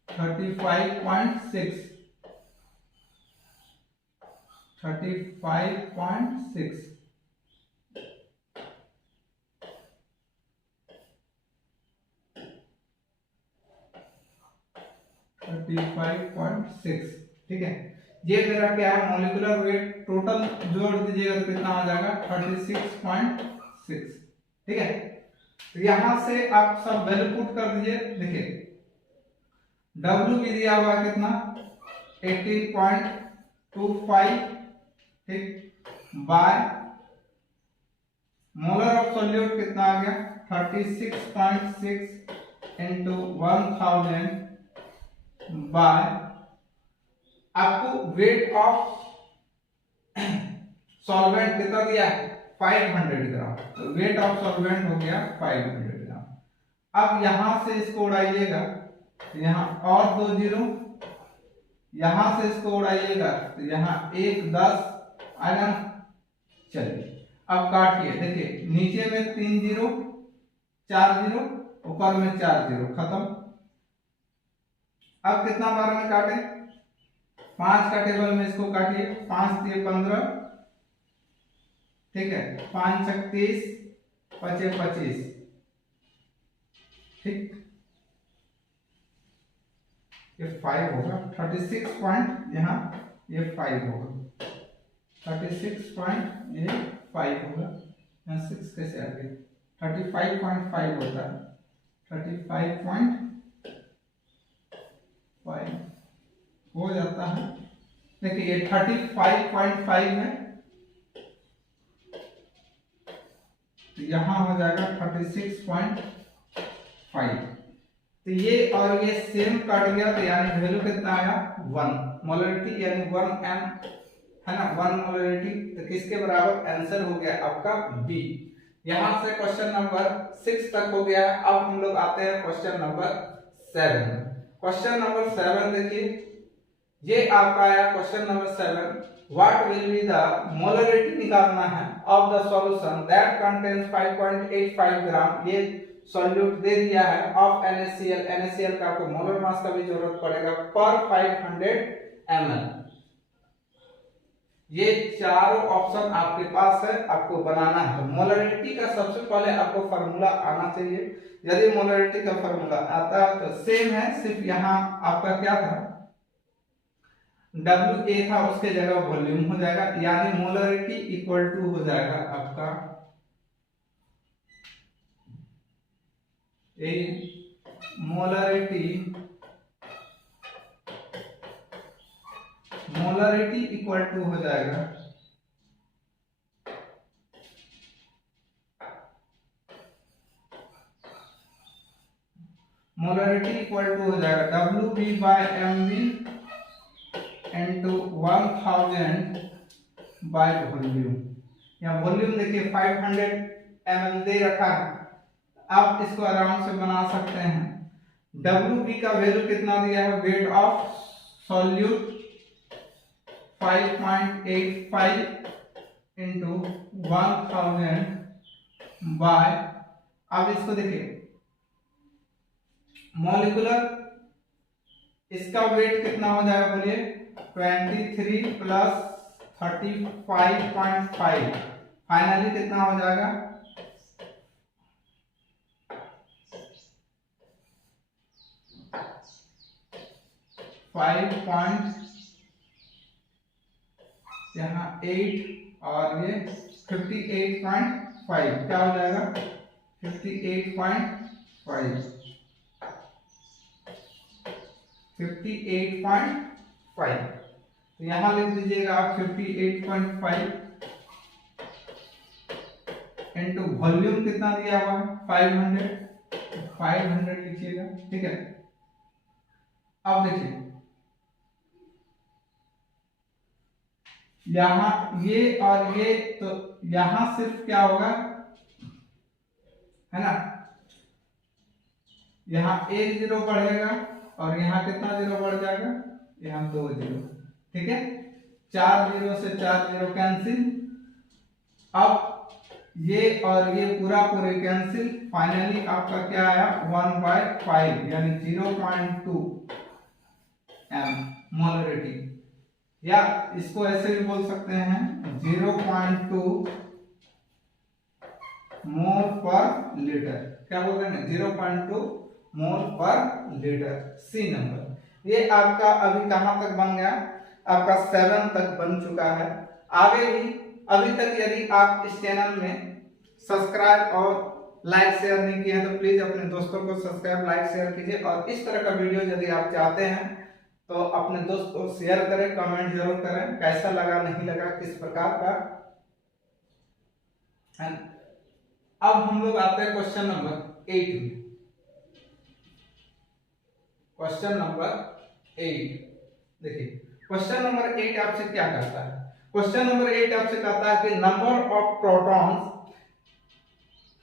35.6 35.6, ठीक है। ये मेरा क्या है मॉलिक्यूलर वेट, टोटल जोड़ दीजिएगा तो कितना आ जाएगा 36.6, ठीक है। तो यहां से आप सब वैल्यू पुट कर दीजिए। देखिए W भी दिया हुआ कितना 18.25, ठीक, बाय मोलर ऑफ सॉल्यूट कितना आ गया 36.6 इंटू 1000 बाय आपको वेट ऑफ सॉल्वेंट कितना दिया है 500 ग्राम। तो वेट ऑफ सॉल्वेंट हो गया 500 ग्राम। अब यहां से इसको उड़ाइएगा तो यहाँ और 2 जीरो, यहां से इसको उड़ाइएगा तो यहाँ 1 10 आएगा। चलिए अब काटिए, देखिए नीचे में 3 जीरो 4 जीरो, ऊपर में 4 जीरो, खत्म। अब कितना बार में काटे 5 का टेबल में इसको काटिए, 5 दिए 15, ठीक है, 5 × 30 = 25, ठीक। ये 5 होगा 36 पॉइंट, यहाँ ये 5 होगा 36 पॉइंट, ये 5 होगा, यहाँ 6 कैसे आ गया 35.5 होता है 35.5 हो जाता है। देखिए ये 35.5 है तो यहाँ हो जाएगा 36.5। तो ये और ये सेम कट गया तो यानी वैल्यू कितना आया 1 मोलरिटी, यानी 1 m है ना, 1 मोलरिटी। तो किसके बराबर आंसर हो गया आपका बी। यहां से क्वेश्चन नंबर 6 तक हो गया। अब हम लोग आते हैं क्वेश्चन नंबर 7। क्वेश्चन नंबर 7 देखिए, ये आपका आया question number 7। What will be the molarity निकालना है of the solution that contains 5.85 ग्राम। ये सॉल्यूट दे दिया है ऑफ NaCl, NaCl का आपको मोलर मास का भी जरूरत पड़ेगा पर 500 ml। ये चारों ऑप्शन आपके पास है, आपको बनाना है। मोलरिटी का सबसे पहले आपको फार्मूला आना चाहिए। यदि मोलरिटी का फार्मूला आता है तो सेम है, सिर्फ यहाँ आपका क्या था, WA था, उसके जगह वॉल्यूम हो जाएगा, यानी मोलरिटी इक्वल टू हो जाएगा आपका मोलरिटी इक्वल टू हो जाएगा WB/mv into 1000 बाय वॉल्यूम। यहाँ वॉल्यूम देखिए 500 ml दे रखा है, आप इसको आराम से बना सकते हैं। WB का वैल्यू कितना दिया है, weight of solute 5.85 into 1000 by, अब इसको देखिए मॉलिक्यूलर, इसका वेट कितना हो जाएगा बोलिए, 23 प्लस 35.5, फाइनली कितना हो जाएगा 5. यहाँ 8 और ये 58.5, क्या हो जाएगा 58.5 तो यहाँ लिख दीजिएगा आप 58.5 इंटू वॉल्यूम कितना दिया हुआ है 500 लिखिएगा, ठीक है। अब देखिए यहाँ ये और ये, तो यहाँ सिर्फ क्या होगा, है ना, यहाँ एक 0 बढ़ेगा और यहाँ कितना 0 बढ़ जाएगा, यहाँ 2 0, ठीक है। 4 0 से 4 0 कैंसिल, अब ये और ये पूरा पूरे कैंसिल, फाइनली आपका क्या आया 1/5 यानी 0.2 m मोलरिटी, या इसको ऐसे भी बोल सकते हैं 0.2 मोल पर लीटर, क्या बोल रहे हैं 0.2 मोल पर लीटर, सी नंबर। ये आपका अभी कहां तक बन गया, आपका 7 तक बन चुका है। आगे भी अभी तक यदि आप इस चैनल में सब्सक्राइब और लाइक शेयर नहीं किए हैं तो प्लीज अपने दोस्तों को सब्सक्राइब लाइक शेयर कीजिए, और इस तरह का वीडियो यदि आप चाहते हैं तो अपने दोस्त को शेयर करें, कमेंट जरूर करें कैसा लगा नहीं लगा किस प्रकार का है। अब हम लोग आते हैं क्वेश्चन नंबर 8 में। क्वेश्चन नंबर 8 देखिए, क्वेश्चन नंबर 8 आपसे क्या कहता है, क्वेश्चन नंबर 8 आपसे कहता है कि number of protons,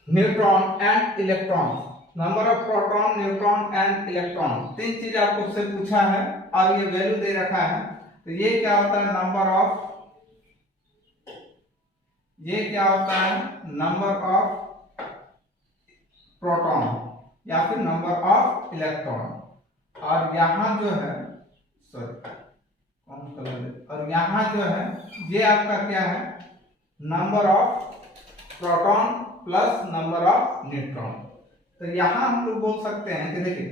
neutron and electron, number of proton, neutron and electron, 3 चीज आपको उससे पूछा है और ये वैल्यू दे रखा है। तो ये क्या होता है नंबर ऑफ, ये क्या होता है नंबर ऑफ प्रोटॉन या फिर नंबर ऑफ इलेक्ट्रॉन, और यहाँ जो है और यहाँ जो है ये आपका क्या है number of proton plus number of neutron. तो यहाँ हम लोग बोल सकते हैं कि देखिए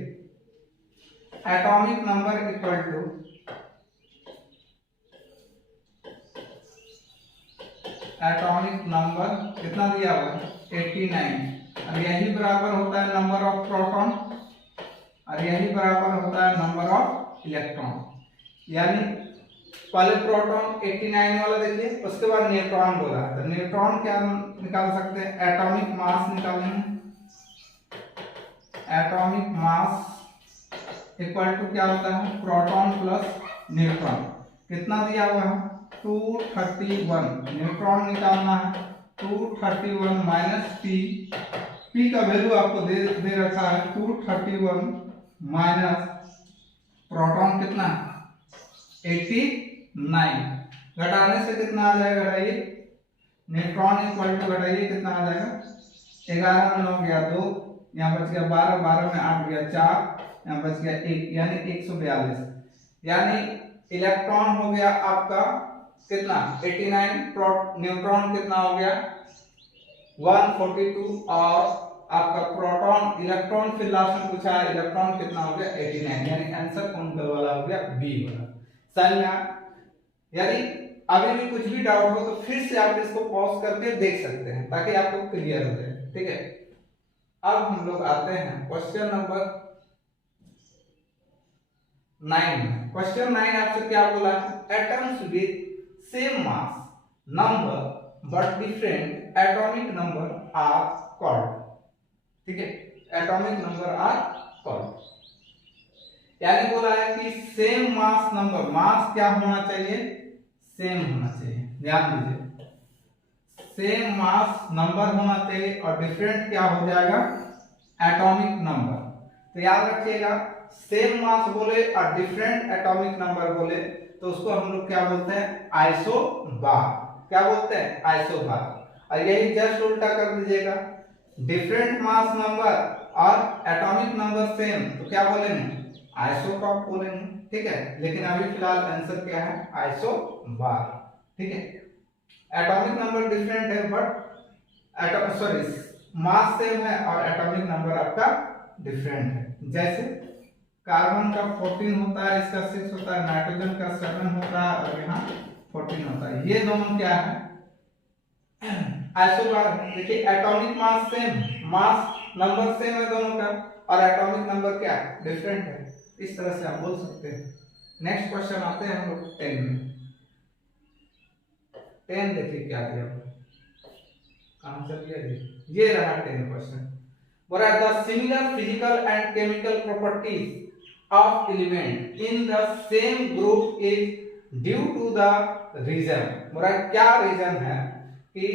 atomic number equal to atomic number कितना दिया हुआ है 89, और यही बराबर होता है नंबर ऑफ प्रोटॉन और यही बराबर होता है नंबर ऑफ इलेक्ट्रॉन। यानी पहले प्रोटॉन 89 वाला देखिए, उसके बाद न्यूट्रॉन बोला है, तो न्यूट्रॉन क्या निकाल सकते हैं, एटॉमिक मास निकालेंगे, एटॉमिक मास इक्वल टू क्या होता है प्रोटॉन प्लस न्यूट्रॉन, कितना दिया हुआ है 231, न्यूट्रॉन निकालना है 231 माइनस पी, पी का वैल्यू आपको दे रखा है 231 माइनस प्रोटॉन कितना 89, घटाने से कितना आ जाएगा, घटाइए न्यूट्रॉन इक्वल टू घटाइए कितना आ जाएगा 11 में 9 गया 2, यहाँ बच गया 12, 12 में 8 गया 4, यहाँ बच गया 1, यानी 142। यानी इलेक्ट्रॉन हो गया आपका कितना 89, न्यूट्रॉन कितना हो गया 142, और आपका प्रोटॉन इलेक्ट्रॉन फिर लास्ट में पूछा है इलेक्ट्रॉन कितना हो गया 89, यानी आंसर कौन वाला हो गया बी वाला। समझ में? यदि अभी भी कुछ भी डाउट हो तो फिर से आप इसको पॉज करके देख सकते हैं ताकि आपको क्लियर हो जाए। ठीक है, अब हम लोग आते हैं क्वेश्चन नंबर 9 में। क्वेश्चन 9 आपसे क्या बोला है, atoms with same mass number but different atomic number are called. ठीक है, एटॉमिक नंबर आर कॉल्ड, यानी बोला है कि सेम मास नंबर, मास क्या होना चाहिए सेम होना चाहिए, ध्यान दीजिए सेम मास नंबर होना चाहिए और डिफरेंट क्या हो जाएगा एटॉमिक नंबर। तो याद रखिएगा सेम मास बोले और डिफरेंट एटॉमिक नंबर बोले तो उसको हम लोग क्या बोलते हैं आइसोबार। क्या बोलते हैं आइसोबार। और यही जस्ट उल्टा कर दीजिएगा, डिफरेंट मास नंबर और एटॉमिक नंबर सेम तो क्या बोलेंगे आइसोटॉप बोलेंगे। ठीक है, लेकिन अभी फिलहाल आंसर क्या है आइसोबार। ठीक है, एटॉमिक नंबर डिफरेंट है बट मास सेम है और एटॉमिक नंबर आपका डिफरेंट है। जैसे कार्बन का 14 होता है, इसका 6 होता है, नाइट्रोजन का 7 होता है और यहाँ 14 होता है। ये दोनों क्या है आइसोबार। देखिए atomic mass same, mass number same है दोनों का और एटॉमिक नंबर क्या डिफरेंट है। इस तरह से आप बोल सकते हैं। नेक्स्ट क्वेश्चन आते हैं हम लोग 10 में। 10 देखिए क्या दिया कहां से दिया, ये रहा 10 क्वेश्चन। बोला the similar physical and chemical properties of element in the same group is due to the reason। बोला क्या रीजन है कि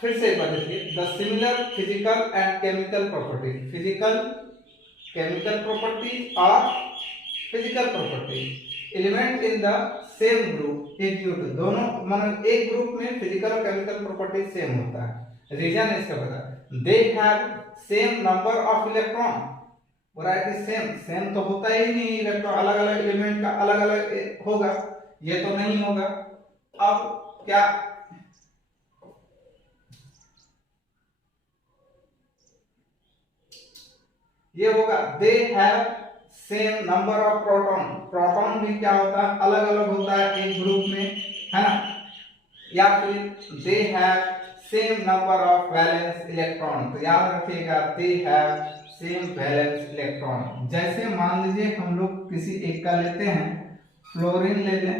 फिर से एक बार देखिए the similar physical and chemical properties, physical chemical properties और physical properties element in the same group is due to, दोनों मतलब एक ग्रुप में फिजिकल और केमिकल प्रॉपर्टीज सेम होता है। रीजन इसका बता they have same number of electron. बोला है कि सेम तो होता ही नहीं, इलेक्ट्रॉन अलग अलग एलिमेंट का अलग अलग होगा, ये तो नहीं होगा। अब क्या ये होगा they have same number of proton. Proton भी क्या होता है अलग अलग होता है एक ग्रुप में, है ना। या फिर they have same number of valence electron. तो याद रखिएगा they have same valence electron. जैसे मान लीजिए हम लोग किसी एक का लेते हैं, फ्लोरीन ले लें,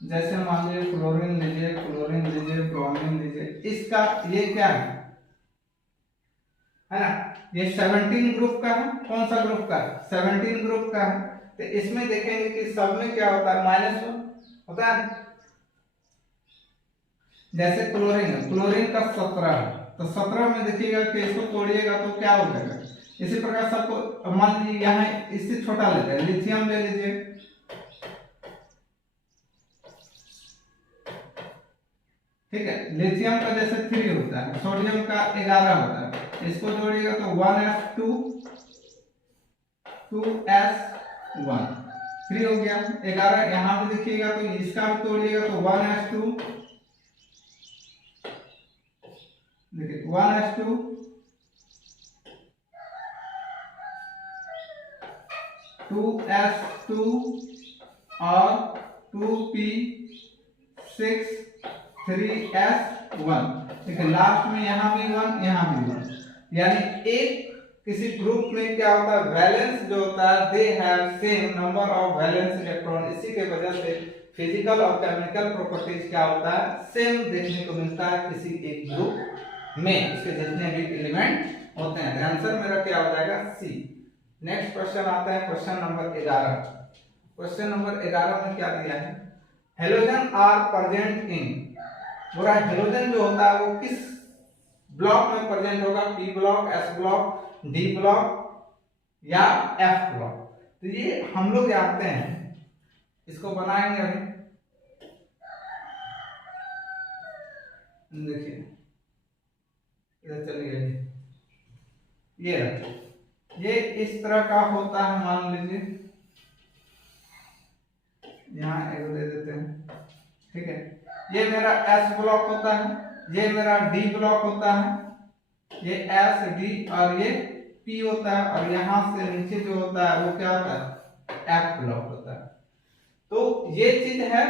जैसे मान लीजिए फ्लोरीन लीजिए, क्लोरीन लीजिए, ब्रोमीन लीजिए, इसका ये क्या है ना, ये 17 ग्रुप का है। कौन सा ग्रुप का 17 ग्रुप का है। तो इसमें देखेंगे कि सब में क्या होता है -1 होता है। जैसे क्लोरीन है, क्लोरीन का 17 है, तो 17 में देखिएगा कि इसको तोड़िएगा तो क्या हो जाएगा। इसी प्रकार सबको मान लीजिए यहाँ इससे छोटा लेते हैं, लिथियम ले लीजिए, ठीक है। लिथियम का जैसे 3 होता है, सोडियम का 11 होता है, इसको जोड़िएगा तो 1s2 2s1 3 हो गया 11। यहाँ पे देखिएगा तो इसका भी तोड़िएगा तो 1s2 देखिए 1s2 2s2 और 2p6 3s1। देखिए लास्ट में यहाँ भी 1 यहाँ भी 1, यानी एक किसी ग्रुप में क्या होता है वैलेंस जो होता है they have same number of valence electron. इसी के वजह से फिजिकल और केमिकल प्रॉपर्टीज क्या होता है सेम देखने को मिलता है किसी एक ग्रुप में, इसके जितने भी एलिमेंट होते हैं। आंसर मेरा क्या हो जाएगा सी। नेक्स्ट क्वेश्चन आता है क्वेश्चन नंबर 11। क्वेश्चन नंबर 11 में क्या दिया है, हेलोजन आर प्रेजेंट इन। बोला हेलोजन जो होता है वो किस ब्लॉक में प्रेजेंट होगा, P block, S block, D block या एफ ब्लॉक। तो ये हम लोग जानते हैं, इसको बनाएंगे अभी। देखिए इधर चलिए, ये इस तरह का होता है। मान लीजिए यहाँ एक दे देते हैं, ठीक है। ये मेरा एस ब्लॉक होता है, ये मेरा डी ब्लॉक होता है, ये एस डी और ये पी होता है, और यहाँ से नीचे जो होता है वो क्या होता है, एफ ब्लॉक होता है। तो ये चीज है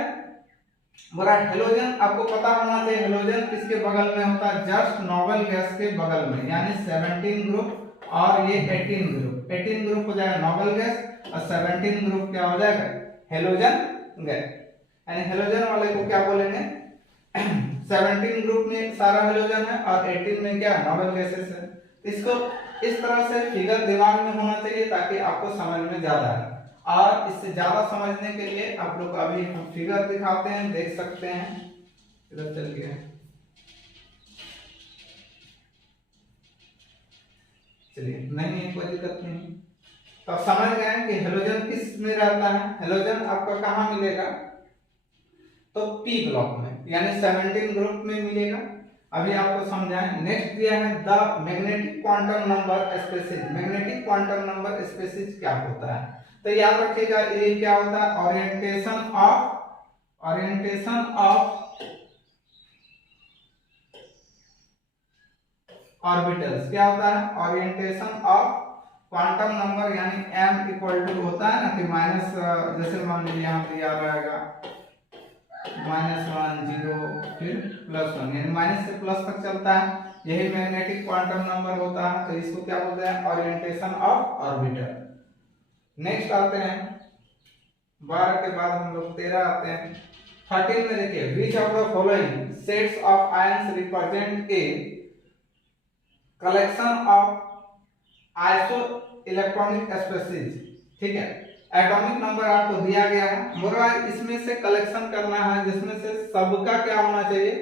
बोला हेलोजन। आपको पता होना चाहिए हेलोजन किसके बगल में होता है, जस्ट नोबल गैस के बगल में, यानी 17 ग्रुप और ये 18 ग्रुप। 18 ग्रुप हो जाएगा नोबल गैस और 17 ग्रुप क्या हो जाएगा, हेलोजन गैस। यानी हेलोजन वाले को क्या बोलेंगे, 17 ग्रुप में सारा हेलोजन है और 18 में क्या नोबल गैसेस है। इसको इस तरह से फिगर दिमाग में होना चाहिए ताकि आपको समझ में ज्यादा आए। और इससे ज्यादा समझने के लिए आप लोग अभी हम फिगर दिखाते हैं, देख सकते हैं। इधर चल गया, चलिए नहीं है, कोई दिक्कत नहीं। तो आप समझ गए कि हेलोजन किस में रहता है। हेलोजन आपका कहाँ मिलेगा, तो पी ब्लॉक में, यानी 17 ग्रुप में मिलेगा। अभी आपको समझाएं। नेक्स्ट दिया है the magnetic quantum number species. Magnetic quantum number species क्या होता है, तो याद रखिएगा ये क्या होता है, ओरिएंटेशन ऑफ ऑर्बिटल्स। क्या होता है, ओरिएंटेशन ऑफ क्वांटम नंबर, यानी m इक्वल टू होता है ना कि माइनस, जैसे मान लीजिए यहाँ दिया रहेगा -1 0 फिर +1, यानी माइनस से प्लस तक चलता है। यही मैग्नेटिक क्वांटम नंबर होता है। तो इसको क्या बोलते हैं, ओरिएंटेशन ऑफ ऑर्बिटल। नेक्स्ट आते हैं 12 के बाद हम लोग 13 आते हैं। 13 में देखिए, विच of the following sets of ions represent a collection of iso electronic species. ठीक है, एटॉमिक नंबर आपको दिया गया है, बोला इसमें से कलेक्शन करना है जिसमें से सबका क्या होना चाहिए,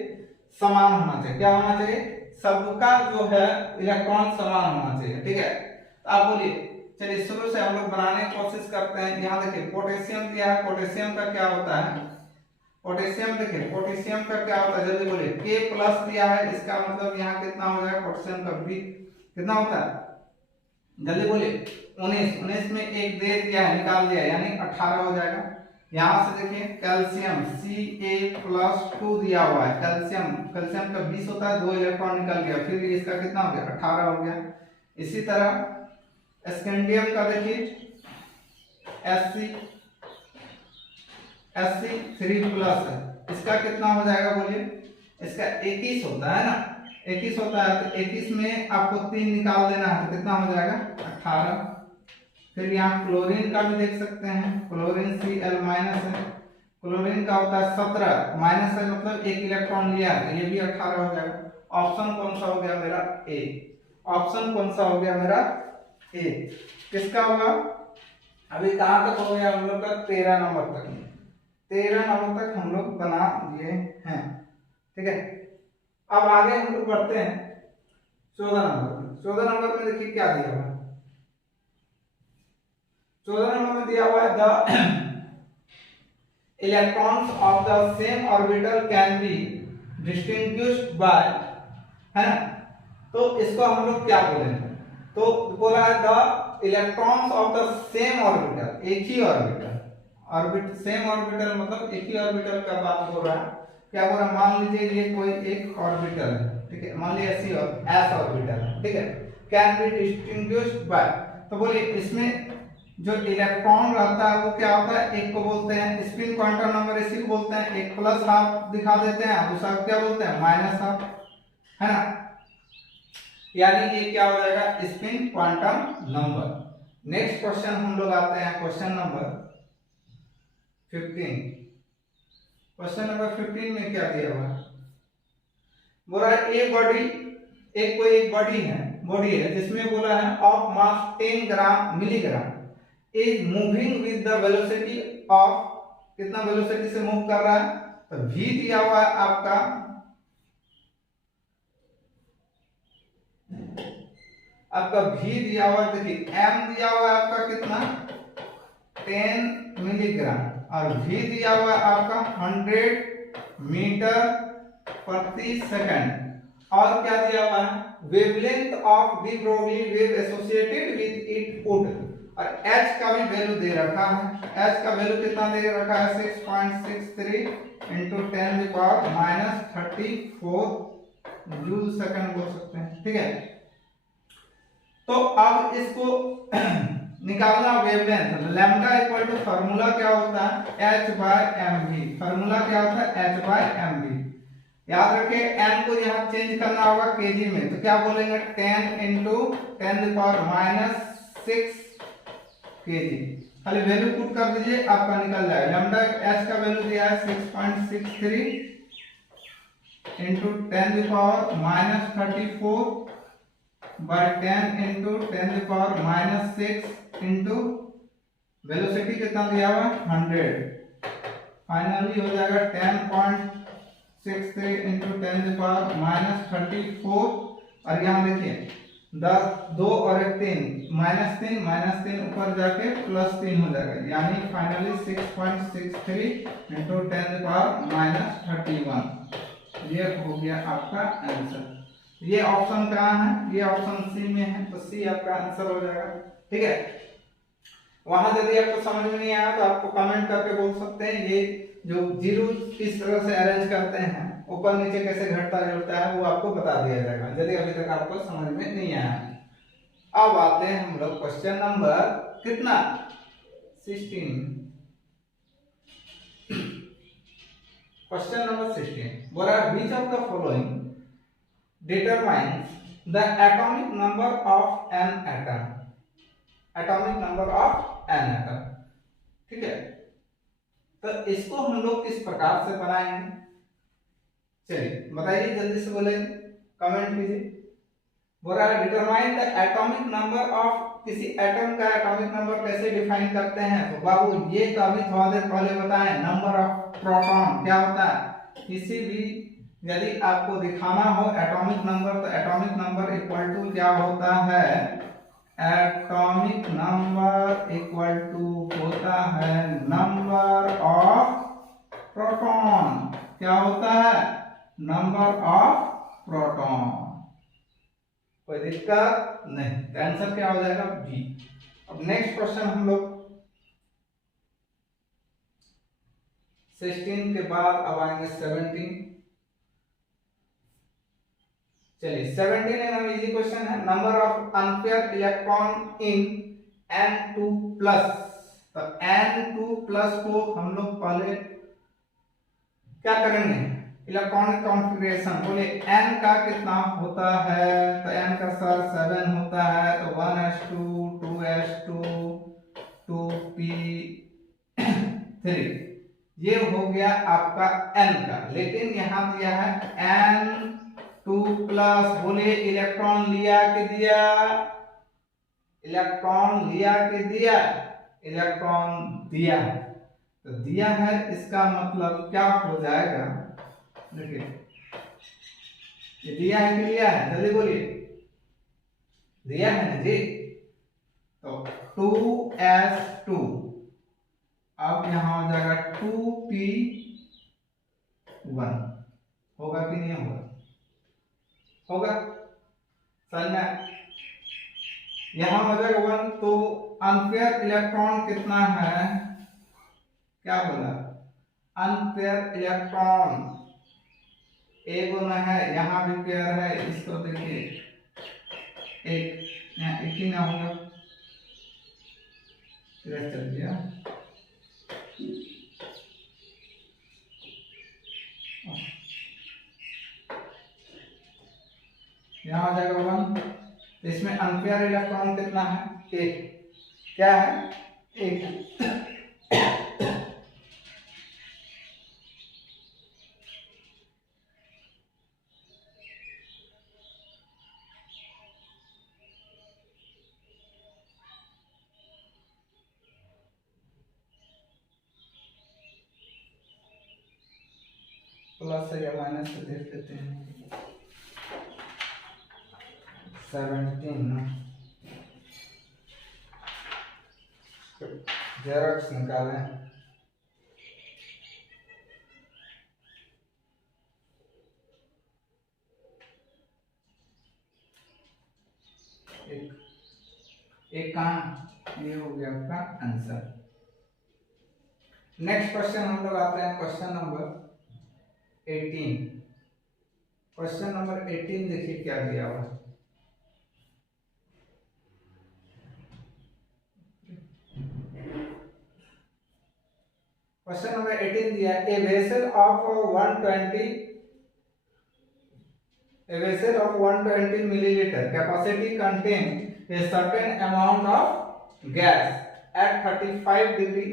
समान होना चाहिए। क्या होना चाहिए, सबका जो है इलेक्ट्रॉन समान होना चाहिए। ठीक है, तो आप बोलिए, चलिए शुरू से हम लोग बनाने की कोशिश करते हैं। यहाँ देखिए पोटेशियम दिया है, पोटेशियम का क्या होता है, पोटेशियम देखिए पोटेशियम का क्या होता है, जल्दी बोलिए। K+ दिया है, इसका मतलब यहाँ कितना हो जाएगा, पोटेशियम का B कितना होता है, जल्दी बोलिए। 19 में एक दे दिया है, निकाल दिया, यानी 18 हो जाएगा। यहाँ से देखिए कैल्शियम Ca+2 दिया हुआ है, कैल्शियम का 20 होता है, 2 इलेक्ट्रॉन निकल गया, फिर इसका कितना हो गया, 18 हो गया। इसी तरह स्कैंडियम का देखिए Sc3+ है, इसका कितना हो जाएगा बोलिए, इसका 21 होता है ना, 21 होता है। तो 21 में आपको 3 निकाल देना है, तो कितना हो जाएगा, 18। फिर यहाँ क्लोरीन का भी देख सकते हैं, क्लोरीन Cl- है, क्लोरीन का होता है 17, माइनस है मतलब 1 इलेक्ट्रॉन लिया है, ये भी 18 हो जाएगा। ऑप्शन कौन सा हो गया मेरा, ए। ऑप्शन कौन सा हो गया मेरा, ए। किसका होगा, अभी कहां तक हो गया हम लोग का, 13 नंबर तक। 13 नंबर तक हम लोग बना दिए हैं। ठीक है, अब आगे हम लोग बढ़ते हैं 14 नंबर में। 14 नंबर में देखिए क्या दिया हुआ है, 14 नंबर में दिया हुआ है the electrons of the same orbital can be distinguished by, है ना। तो इसको हम लोग क्या बोलेंगे, तो बोला है the electrons of the same orbital, एक ही ऑर्बिटल, सेम ऑर्बिटल मतलब एक ही ऑर्बिटल का बात हो रहा है। क्या बोल रहा है, मान लीजिए ये कोई एक ऑर्बिटल है, ठीक है, मान लीजिए एस ऑर्बिटल है, ठीक है, कैन बी डिस्टिंग्विश्ड बाय। तो बोलिए इसमें जो इलेक्ट्रॉन रहता है वो क्या होता है, एक को बोलते हैं स्पिन क्वांटम नंबर, इसी को बोलते हैं, एक प्लस हाफ दिखा देते हैं, दूसरा क्या बोलते हैं माइनस हाफ, है ना। यानी ये क्या हो जाएगा, spin quantum number. Next question हम लोग आते हैं क्वेश्चन नंबर 15। क्वेश्चन नंबर 15 में क्या दिया हुआ है, बोला एक बॉडी है जिसमें बोला है of mass 10 gram milligram is moving with the velocity of, कितना वेलोसिटी से मूव कर रहा है, तो v दिया हुआ है आपका v दिया हुआ है, देखिए m दिया हुआ है आपका कितना 10 मिलीग्राम और v दिया हुआ है आपका 100 मीटर प्रति सेकंड। और क्या दिया हुआ है, wavelength of the Broglie wave associated with it would, और h का भी वैल्यू दे रखा है। h का वैल्यू कितना दे रखा है, 6.63 into 10⁻34 जूल सेकंड बोल सकते हैं, ठीक है। तो अब इसको निकालना wavelength, lambda equal to formula क्या होता है, h/mv। फार्मूला क्या होता है, h/mv। याद रखिए m को यहाँ चेंज करना होगा केजी में, तो क्या बोलेंगे 10 into 10⁻⁻6 केजी। खाली वैल्यू पुट कर दीजिए, आपका निकल जाएगा। लैम्डा h का वैल्यू दिया है 6.63 into 10⁻⁻34 by 10 into 10⁻⁻6 into velocity कितना दिया हुआ 100। फाइनली हो जाएगा 10.63 into 10⁻⁻34। और यहाँ देखिए 10 2 और 1 3 -3 ऊपर जाके +3 हो जाएगा, यानी फाइनली 6.63 into 10⁻⁻31। ये हो गया आपका आंसर। ये ऑप्शन कहाँ है, ये ऑप्शन सी में है, तो सी आपका आंसर हो जाएगा, ठीक है। वहां यदि आपको समझ में नहीं आया तो आपको कमेंट करके बोल सकते हैं। ये जो जीरो किस तरह से अरेंज करते हैं, ऊपर नीचे कैसे घटता जुड़ता है, वो आपको बता दिया जाएगा यदि अभी तक आपको समझ में नहीं आया। अब आते हैं हम लोग क्वेश्चन नंबर कितना 16। Question number 16, what are which of the following determines the atomic number of an atom, atomic number of an atom, ठीक है। तो इसको हम लोग किस प्रकार से बनाएंगे, चलिए बताइए, जल्दी से बोले, कमेंट कीजिए। बोला determine the atomic number of, किसी एटम का एटॉमिक नंबर कैसे डिफाइन करते हैं, तो बाबू ये तो अभी थोड़ा देर पहले बताएं, नंबर ऑफ प्रोटॉन क्या होता है। किसी भी यदि आपको दिखाना हो एटॉमिक नंबर, तो एटॉमिक नंबर इक्वल टू क्या होता है, एटॉमिक नंबर इक्वल टू होता है नंबर ऑफ प्रोटॉन। क्या होता है, नंबर ऑफ प्रोटॉन। कोई दिक्कत नहीं, तो आंसर क्या हो जाएगा बी। अब नेक्स्ट क्वेश्चन हम लोग 16 के बाद अब आएंगे 17। चलिए 17 एकदम इजी क्वेश्चन है। Number of unpaired electron in n2 plus, तो n2 प्लस को हम लोग पहले क्या करेंगे, इलेक्ट्रॉनिक कॉन्फ़िगरेशन, बोले n का कितना होता है, तो n का सर 7 होता है, तो 1s2 2s2 2p3, ये हो गया आपका n का। लेकिन यहाँ दिया है n2 प्लस, बोले इलेक्ट्रॉन लिया कि दिया, इलेक्ट्रॉन लिया कि दिया, इलेक्ट्रॉन दिया, तो दिया है, इसका मतलब क्या हो जाएगा, देखिए ये दिया है कि लिया है, जल्दी बोलिए, दिया है ना जी, तो 2s2, अब यहां हो जाएगा 2p1, होगा कि नहीं होगा, होगा समझ में। यहां हो जाएगा 1, तो अनपेयर इलेक्ट्रॉन कितना है, क्या बोला, अनपेयर इलेक्ट्रॉन एक में है, यहाँ भी पेयर है, इसको देखिए एक, यहाँ एक ही ना होगा, चल गया, यहाँ हो जाएगा 1, इसमें अनपेयर इलेक्ट्रॉन कितना है, एक, क्या है, एक है। प्लस या माइनस से देख लेते हैं, 17 ना, जेरॉक्स निकालें, एक कहाँ, ये हो गया आपका आंसर। नेक्स्ट क्वेश्चन हम लोग आते हैं क्वेश्चन नंबर 18। क्वेश्चन नंबर 18 देखिए क्या दिया हुआ है। क्वेश्चन नंबर 18 दिया है, a vessel of 120 milliliter capacity contain a certain amount of gas at 35 degree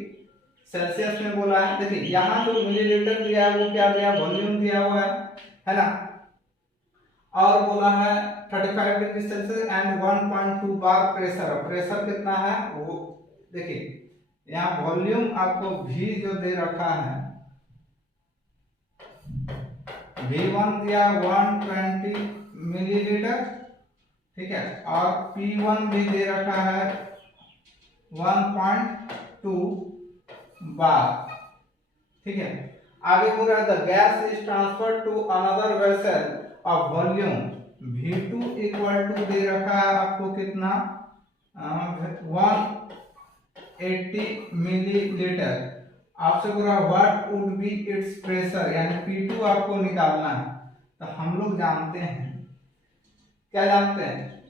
Celsius में बोला है। देखिए यहाँ जो मिलीलीटर दिया है वो क्या दिया, वॉल्यूम दिया हुआ है ना, और बोला है 35 degree Celsius and 1.2 bar pressure. Pressure कितना है वो देखिए, यहाँ वॉल्यूम आपको V जो दे रखा है, V1 दिया 120 मिलीलीटर, ठीक है, और P1 भी दे रखा है 1.2 बार, ठीक है। आगे बोल रहा है the gas is transferred to another vessel of volume V2 equal to दे रखा है आपको कितना 180 मिलीलीटर। आपसे बोल रहा what would be its pressure, यानी P2 आपको निकालना है। तो हम लोग जानते हैं, क्या जानते हैं,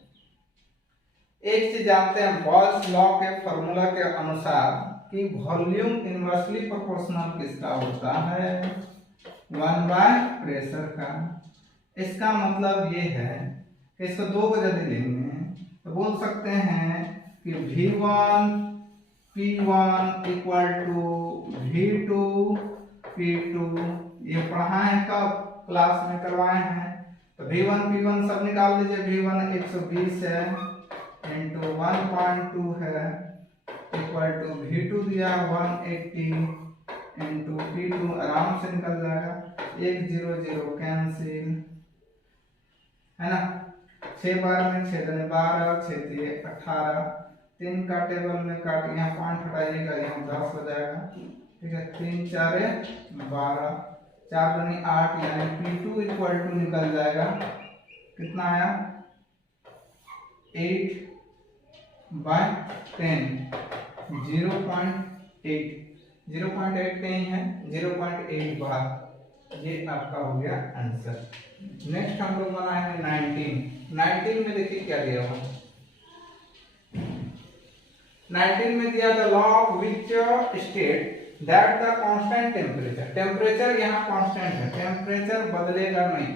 एक चीज जानते हैं बॉयल्स लॉ के फॉर्मूला के अनुसार कि वॉल्यूम इनवर्सली प्रोपोर्शनल किसका होता है, 1 बाय प्रेशर का। इसका मतलब ये है कि इसको दो को यदि लेंगे तो बोल सकते हैं कि V1 P1 equal to V2 P2। ये पढ़ा है कब, क्लास में करवाए हैं। तो V1 P1 सब निकाल लीजिए, V1 120 है इंटू 1.2 है इक्वल टू V2 दिया 180 इंटू P2, आराम से निकल जाएगा, 1 0 0 कैंसिल, है ना। 6 बार में 6 दूनी 12, 6 3 18, 3 का टेबल में काट, यहाँ 5 हटाइएगा, यहाँ 10 हो जाएगा, ठीक है। 3 4 12, 4 दूनी 8, यानी P2 इक्वल टू निकल जाएगा कितना आया 8 बाय 10, 0.8 नहीं है 0.8 बार। ये आपका हो गया आंसर। नेक्स्ट हम लोग बनाएंगे 19 में देखिए क्या दिया हुआ। 19 में दिया the law of which state that the constant temperature यहाँ कांस्टेंट है, टेम्परेचर बदलेगा नहीं।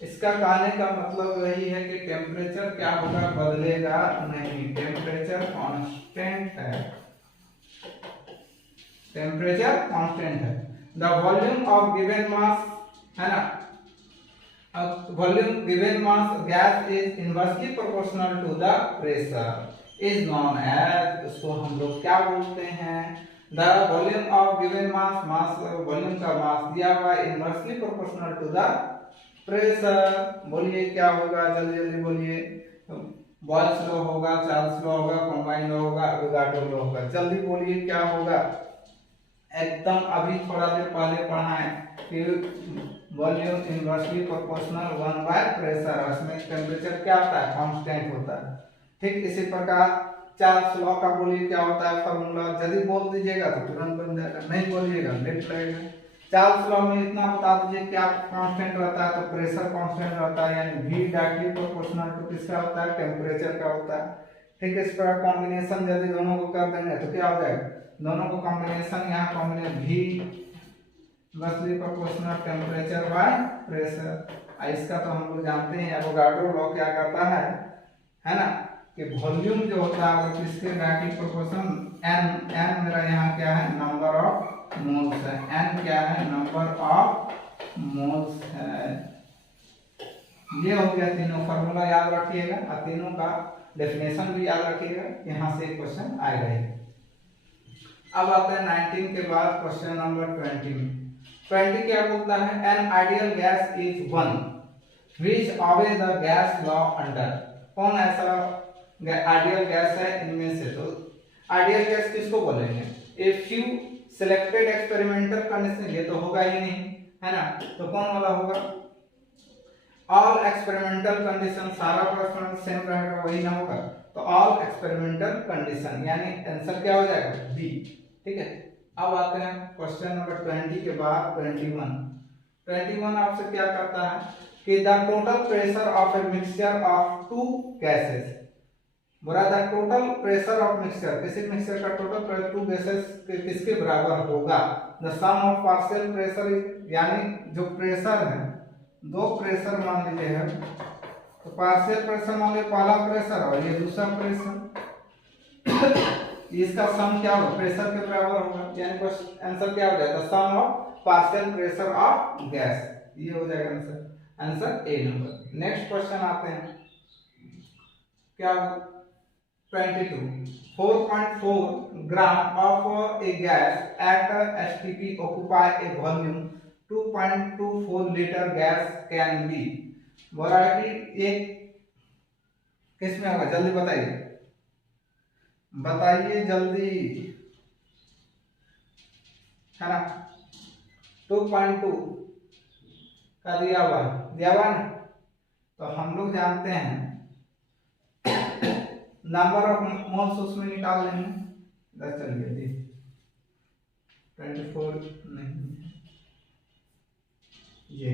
इसका कहने का मतलब वही है कि टेम्परेचर क्या होगा, बदलेगा नहीं, टेम्परेचर कांस्टेंट है, टेम्परेचर कांस्टेंट है। The volume of given mass, है ना, volume given mass gas is inversely proportional to the pressure is known as, उसको हम लोग क्या बोलते हैं, the volume of given mass, mass volume का मास दिया हुआ है inversely proportional to the pressure. बोलिए क्या होगा, जल्दी जल्दी बोलिए। बॉयल्स लॉ होगा, चार्ल्स लॉ होगा, कॉम्बाइन लॉ होगा, अवोगाड्रो लॉ होगा, जल्दी बोलिए क्या होगा। एकदम अभी थोड़ा देर पहले पढ़ा है कि volume inversely proportional 1 by pressure, उसमें टेम्परेचर क्या होता है, कांस्टेंट होता है। ठीक इसी प्रकार चार्ल्स लॉ का बोलिए क्या होता है फॉर्मूला, यदि बोल दीजिएगा तो तुरंत बन जाएगा, नहीं बोलिएगा लेट लगेगा। चार्ल्स लॉ में इतना बता दीजिए क्या कांस्टेंट रहता है, तो प्रेशर कांस्टेंट रहता है, यानी V डायरेक्टली प्रोपोर्शनल टू किसका होता है, टेम्परेचर का होता है। ठीक है, इस पर कॉम्बिनेशन यदि दोनों को कर देंगे तो क्या हो जाएगा, दोनों को कॉम्बिनेशन, यहाँ combination V inversely proportional temperature by pressure. इसका तो हम लोग जानते हैं एवोगाड्रो लॉ क्या करता है ना, कि वॉल्यूम जो होता है वो किसके डायरेक्टली प्रोपोर्शनल, n मेरा यहाँ क्या है, नंबर ऑफ मोल्स है, n क्या है, नंबर ऑफ मोल्स है। ये हो गया तीनों फार्मूला याद रखिएगा और तीनों का डेफिनेशन भी याद रखिएगा, यहाँ से क्वेश्चन आएगा ही। अब आते हैं 19 के बाद क्वेश्चन नंबर 20 में। 20 क्या बोलता है, an ideal gas is one which obey the gas law under. कौन ऐसा आइडियल गैस है इनमें से, तो आइडियल गैस किसको बोलेंगे, a few selected experimental condition, ये तो होगा ही नहीं, है ना, तो कौन वाला होगा, ऑल एक्सपेरिमेंटल कंडीशन, सारा प्रश्न सेम रहेगा, वही ना होगा। तो तो ऑल एक्सपेरिमेंटल कंडीशन, यानी आंसर क्या हो जाएगा बी। ठीक है, अब आते हैं क्वेश्चन नंबर 20 के बाद 21 आपसे क्या करता है कि the total pressure of a mixture of two gases, बोला the total pressure of mixture, किसी मिक्सचर का टोटल प्रेशर टू गैसेस किसके बराबर होगा। The sum of partial pressure, यानी जो प्रेशर है, दो प्रेशर मान लीजिए है, तो पार्शियल प्रेशर मान लीजिए पहला प्रेशर और ये दूसरा प्रेशर, इसका सम क्या होगा, प्रेशर के बराबर होगा, यानी आंसर क्या हो जाएगा sum of partial pressure of gas, ये हो जाएगा answer A number. Next question आते हैं, क्या 22 4.4 gram of a gas at STP occupy a volume 2.24 liter gas can be, बोला है कि एक किस में होगा, जल्दी बताइए, बताइए जल्दी, है ना। 2.2 का दिया हुआ ना, तो हम लोग जानते हैं नंबर ऑफ मोल्स उसमें निकाल लेंगे, चलिए जी 24 नहीं, ये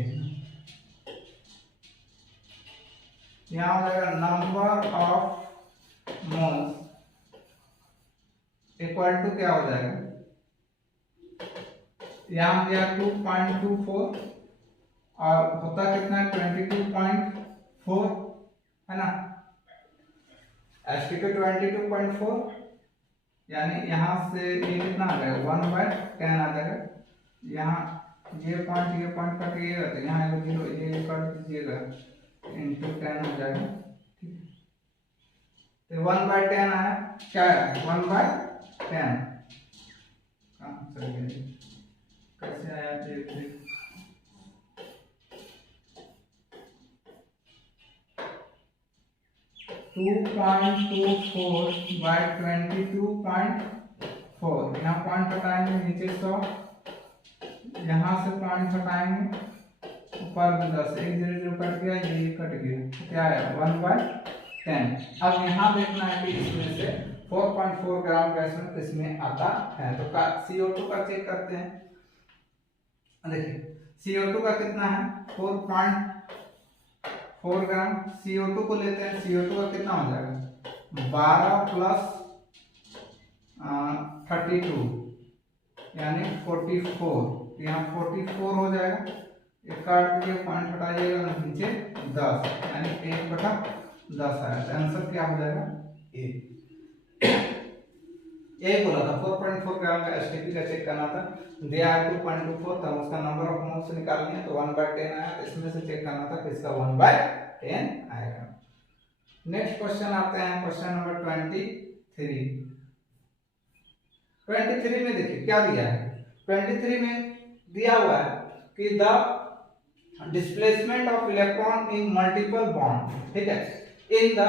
यहाँ हो जाएगा number of moles equal to क्या हो जाएगा, यहाँ दिया 2.24 और होता कितना है 22.4, है ना। STP 22.4, यानी यहाँ से ये कितना आ जाएगा 1/10 आ जाएगा, यहाँ ये पॉइंट कटिएगा तो यहाँ 0 ये कट दीजिएगा इंटू 10 हो जाएगा, ठीक है। तो 1/10 आया, क्या है 1/10, कैसे आया देखिए, टू 2.24 by 22.4, यहाँ पॉइंट हटाएंगे नीचे 100, यहाँ से पॉइंट हटाएंगे ऊपर में 10, 1 0 कट गया, ये कट गया, क्या है 1/10। अब यहाँ देखना है कि इसमें से 4.4 ग्राम गैस में किसमें आता है, तो CO2 का चेक करते हैं। देखिए CO2 का कितना है 4.4 ग्राम, CO2 को लेते हैं, CO2 का कितना हो जाएगा 12 प्लस 32 यानी 44, यहाँ 44 हो जाएगा, एक काट दीजिए पॉइंट हटाइएगा नीचे 10, यानी 1/10 आया, तो आंसर क्या हो जाएगा ए बोला था 4.4 ग्राम का STP का चेक करना था, दिया 2.24 था, उसका नंबर ऑफ मोल्स निकालनी है तो 1/10 आया, तो इसमें से चेक करना था किसका 1/10 आएगा। नेक्स्ट क्वेश्चन आते हैं, क्वेश्चन नंबर 23 में देखिए क्या दिया है, 23 में दिया हुआ है कि the displacement of electron in multiple bond, ठीक है, in the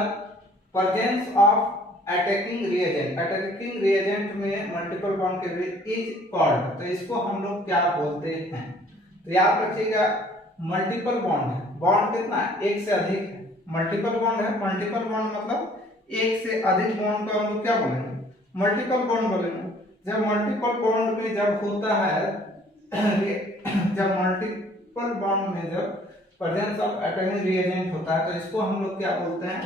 presence of attacking reagent में मल्टीपल बॉन्ड के लिए इज कॉल्ड, तो इसको हम लोग क्या बोलते हैं, तो याद रखिएगा मल्टीपल बॉन्ड है, बॉन्ड कितना है एक से अधिक है, मल्टीपल बॉन्ड है, मल्टीपल बॉन्ड मतलब एक से अधिक बॉन्ड को हम लोग क्या बोलेंगे मल्टीपल बॉन्ड बोलेंगे। जब मल्टीपल बॉन्ड में जब होता है जब मल्टीपल बॉन्ड में जब प्रेजेंस ऑफ अटैकिंग रिएजेंट होता है तो इसको हम लोग क्या बोलते हैं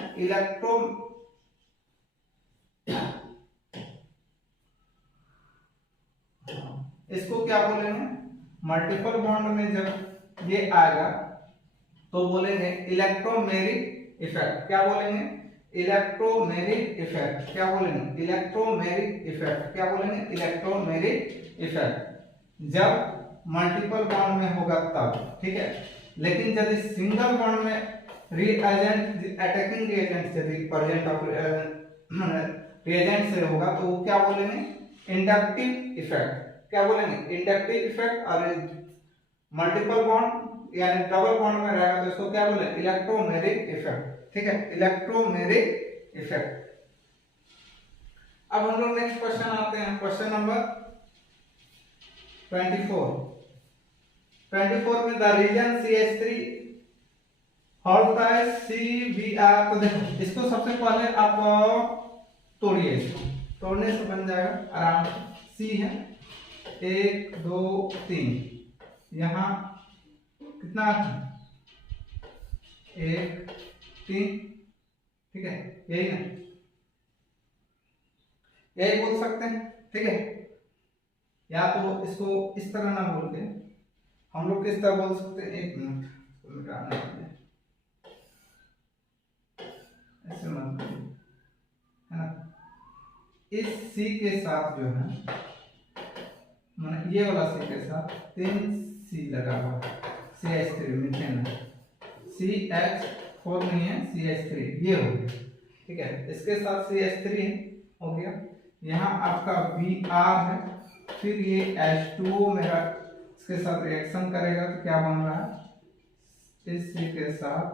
इसको क्या बोलेंगे मल्टीपल बॉन्ड में जब ये आएगा तो बोलेंगे इलेक्ट्रोमेरिक इफेक्ट, क्या बोलेंगे इलेक्ट्रोमेरिक इफेक्ट, क्या बोलेंगे इलेक्ट्रोमेरिक इफेक्ट, क्या बोलेंगे इलेक्ट्रोमेरिक इफेक्ट जब मल्टीपल बॉन्ड में होगा तब, ठीक है। लेकिन यदि सिंगल बॉन्ड में रिएजेंट अटैकिंग रिएजेंट यदि प्रेजेंट ऑफ रिएजेंट से होगा तो वो क्या बोलेंगे इंडक्टिव इफेक्ट, क्या बोलेंगे इंडक्टिव इफेक्ट। और मल्टीपल बॉन्ड यानी डबल बॉन्ड में रहेगा तो इसको क्या बोलेंगे इलेक्ट्रोमेरिक इफेक्ट, ठीक है, इलेक्ट्रोमेरिक इफेक्ट। अब हम लोग नेक्स्ट क्वेश्चन आते हैं, क्वेश्चन नंबर 24 में द रीजन CH3 होता है CBr। तो देखो इसको सबसे पहले आप तोड़िए, इसको तोड़ने से बन जाएगा आराम से। C है 1 2 3, यहाँ कितना 1 3, ठीक है, यही ना, यही बोल सकते हैं, ठीक है। या तो इसको इस तरह ना बोल के हम लोग किस तरह बोल सकते हैं, 1 मिनट इसको मिटाने के लिए, ऐसे मत है ना। इस C के साथ जो है, मैंने ये वाला C के साथ 3C लगा हुआ, CH3 मीथेन है, CH4 नहीं है, CH3 ये हो गया, ठीक है। इसके साथ CH3 हो गया, यहाँ आपका Br है, फिर ये H2O मेरा इसके साथ रिएक्शन करेगा तो क्या बन रहा है, इस C के साथ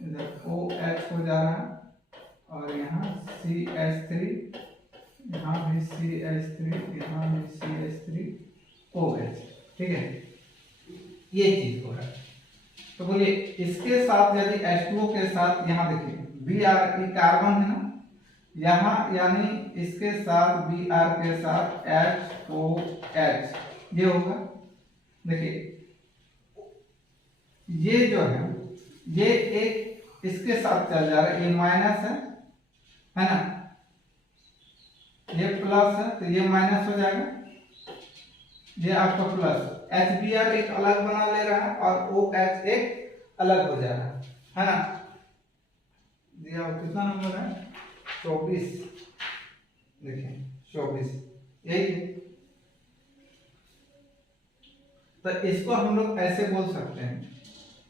इधर OH हो जा रहा है, और यहाँ CH3, यहाँ भी CH3, यहाँ भी CH3 OH, ठीक है, ये चीज हो रहा है। तो बोलिए इसके साथ यदि H2O के साथ, यहाँ देखिए Br ये कार्बन है ना, यहाँ यानी इसके साथ Br के साथ HOH ये होगा। देखिए ये जो है ये एक इसके साथ चल जा रहा है, ये माइनस है ना, ये प्लस है तो ये माइनस हो जाएगा, ये आपका प्लस। HBr एक अलग बना ले रहा है और OH एक अलग हो जा रहा है ना। दिया कितना नंबर है, 24, देखिए 24, यही है। तो इसको हम लोग ऐसे बोल सकते हैं,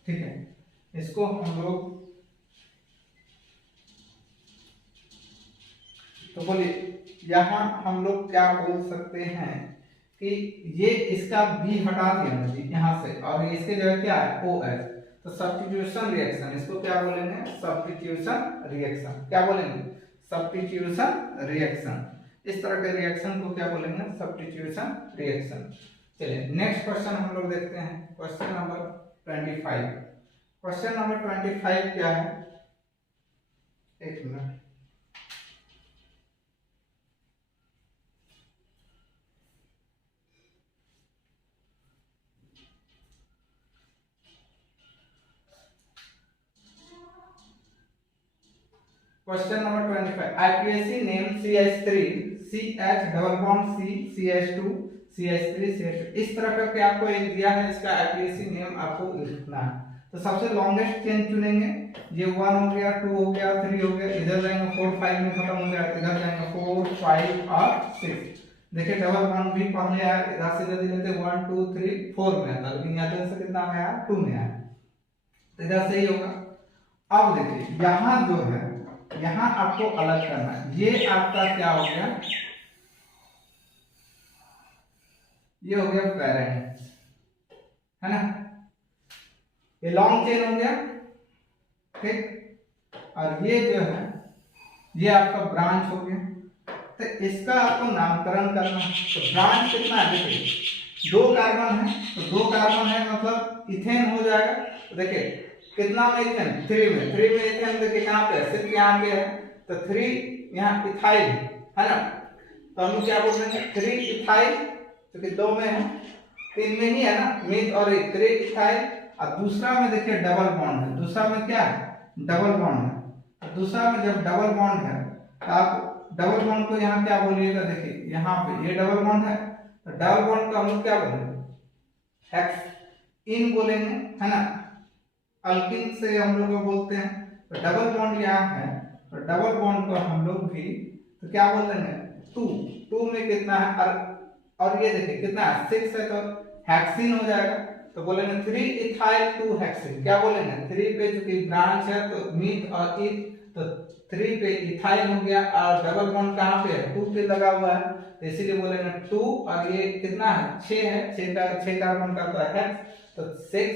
ठीक है, इसको हम लोग, तो बोलिए यहाँ हम लोग क्या बोल सकते हैं कि ये इसका B हटा दिया ना जी यहाँ से, और इसके जगह क्या है OH, तो सब्स्टिट्यूशन रिएक्शन, इसको क्या बोलेंगे, सब्स्टिट्यूशन रिएक्शन, क्या बोलेंगे, सब्स्टिट्यूशन रिएक्शन। इस तरह के रिएक्शन को क्या बोलेंगे, सब्स्टिट्यूशन रिएक्शन। चलिए नेक्स्ट क्वेश्चन हम लोग देखते हैं, क्वेश्चन नंबर 25। क्वेश्चन नंबर 25 क्या है, एक minute, question number 25, IPAC name CH3 CH double bond C CH2 CH3 CH2, इस तरह करके आपको एक दिया है, इसका IPAC नेम आपको लिखना है। तो सबसे लॉन्गेस्ट चेन चुनेंगे, ये 1 हो गया, 2 हो गया, 3 हो गया, इधर जाएंगे 4 5 में खत्म हो गया, इधर जाएंगे 4 5 और 6। देखिए डबल बॉन्ड भी पहले आया, इधर से यदि लेते 1 2 3 4 में आता, लेकिन यहाँ से कितना में आया, 2 में आया, तो इधर से ही होगा। अब देखिए यहाँ जो है, यहाँ आपको अलग करना है, ये आपका क्या हो गया, ये हो गया पेरेंट, है ना, ये लॉन्ग चेन हो गया, ठीक, और ये जो है ये आपका ब्रांच हो गया। तो इसका आपको नामकरण करना है, तो ब्रांच कितना है, देखिए 2 कार्बन है, तो 2 कार्बन है मतलब इथेन हो जाएगा। तो देखिए कितना में इथेन, 3 में, 3 में इथेन, देखिए कहाँ पे है, सिर्फ यहाँ पे है, तो 3 यहाँ इथाइल है ना, तो हम क्या बोल रहे हैं, 3 इथाइल, क्योंकि 2 में है, 3 में ही है ना, मीथ और 3 इथाइल। और दूसरा में देखिए डबल बॉन्ड है, दूसरा में क्या है, डबल बॉन्ड है। दूसरा में जब डबल बॉन्ड है तो आप डबल बॉन्ड को यहाँ क्या बोलिएगा, देखिए यहाँ पे ये डबल बॉन्ड है, तो डबल बॉन्ड को हम लोग क्या बोलेंगे, हेक्स इन बोलेंगे, है ना, अल्किन से हम लोग बोलते हैं। तो डबल बॉन्ड यहाँ है, तो डबल बॉन्ड को हम लोग भी तो क्या बोल देंगे, 2 में कितना है, और ये देखिए कितना है, 6 है, तो हेक्सिन हो जाएगा। तो बोलेंगे 3 इथाइल 2 हेक्सिन, क्या बोलेंगे, 3 पे चूंकि ब्रांच है तो मीथ और इथ, तो 3 पे इथाइल हो गया, और डबल बॉन्ड कहाँ पे है, 2 पे लगा हुआ है, तो इसीलिए बोलेंगे 2, और ये कितना है, 6 है, 6 कार्बन का तो हेक्स, तो 6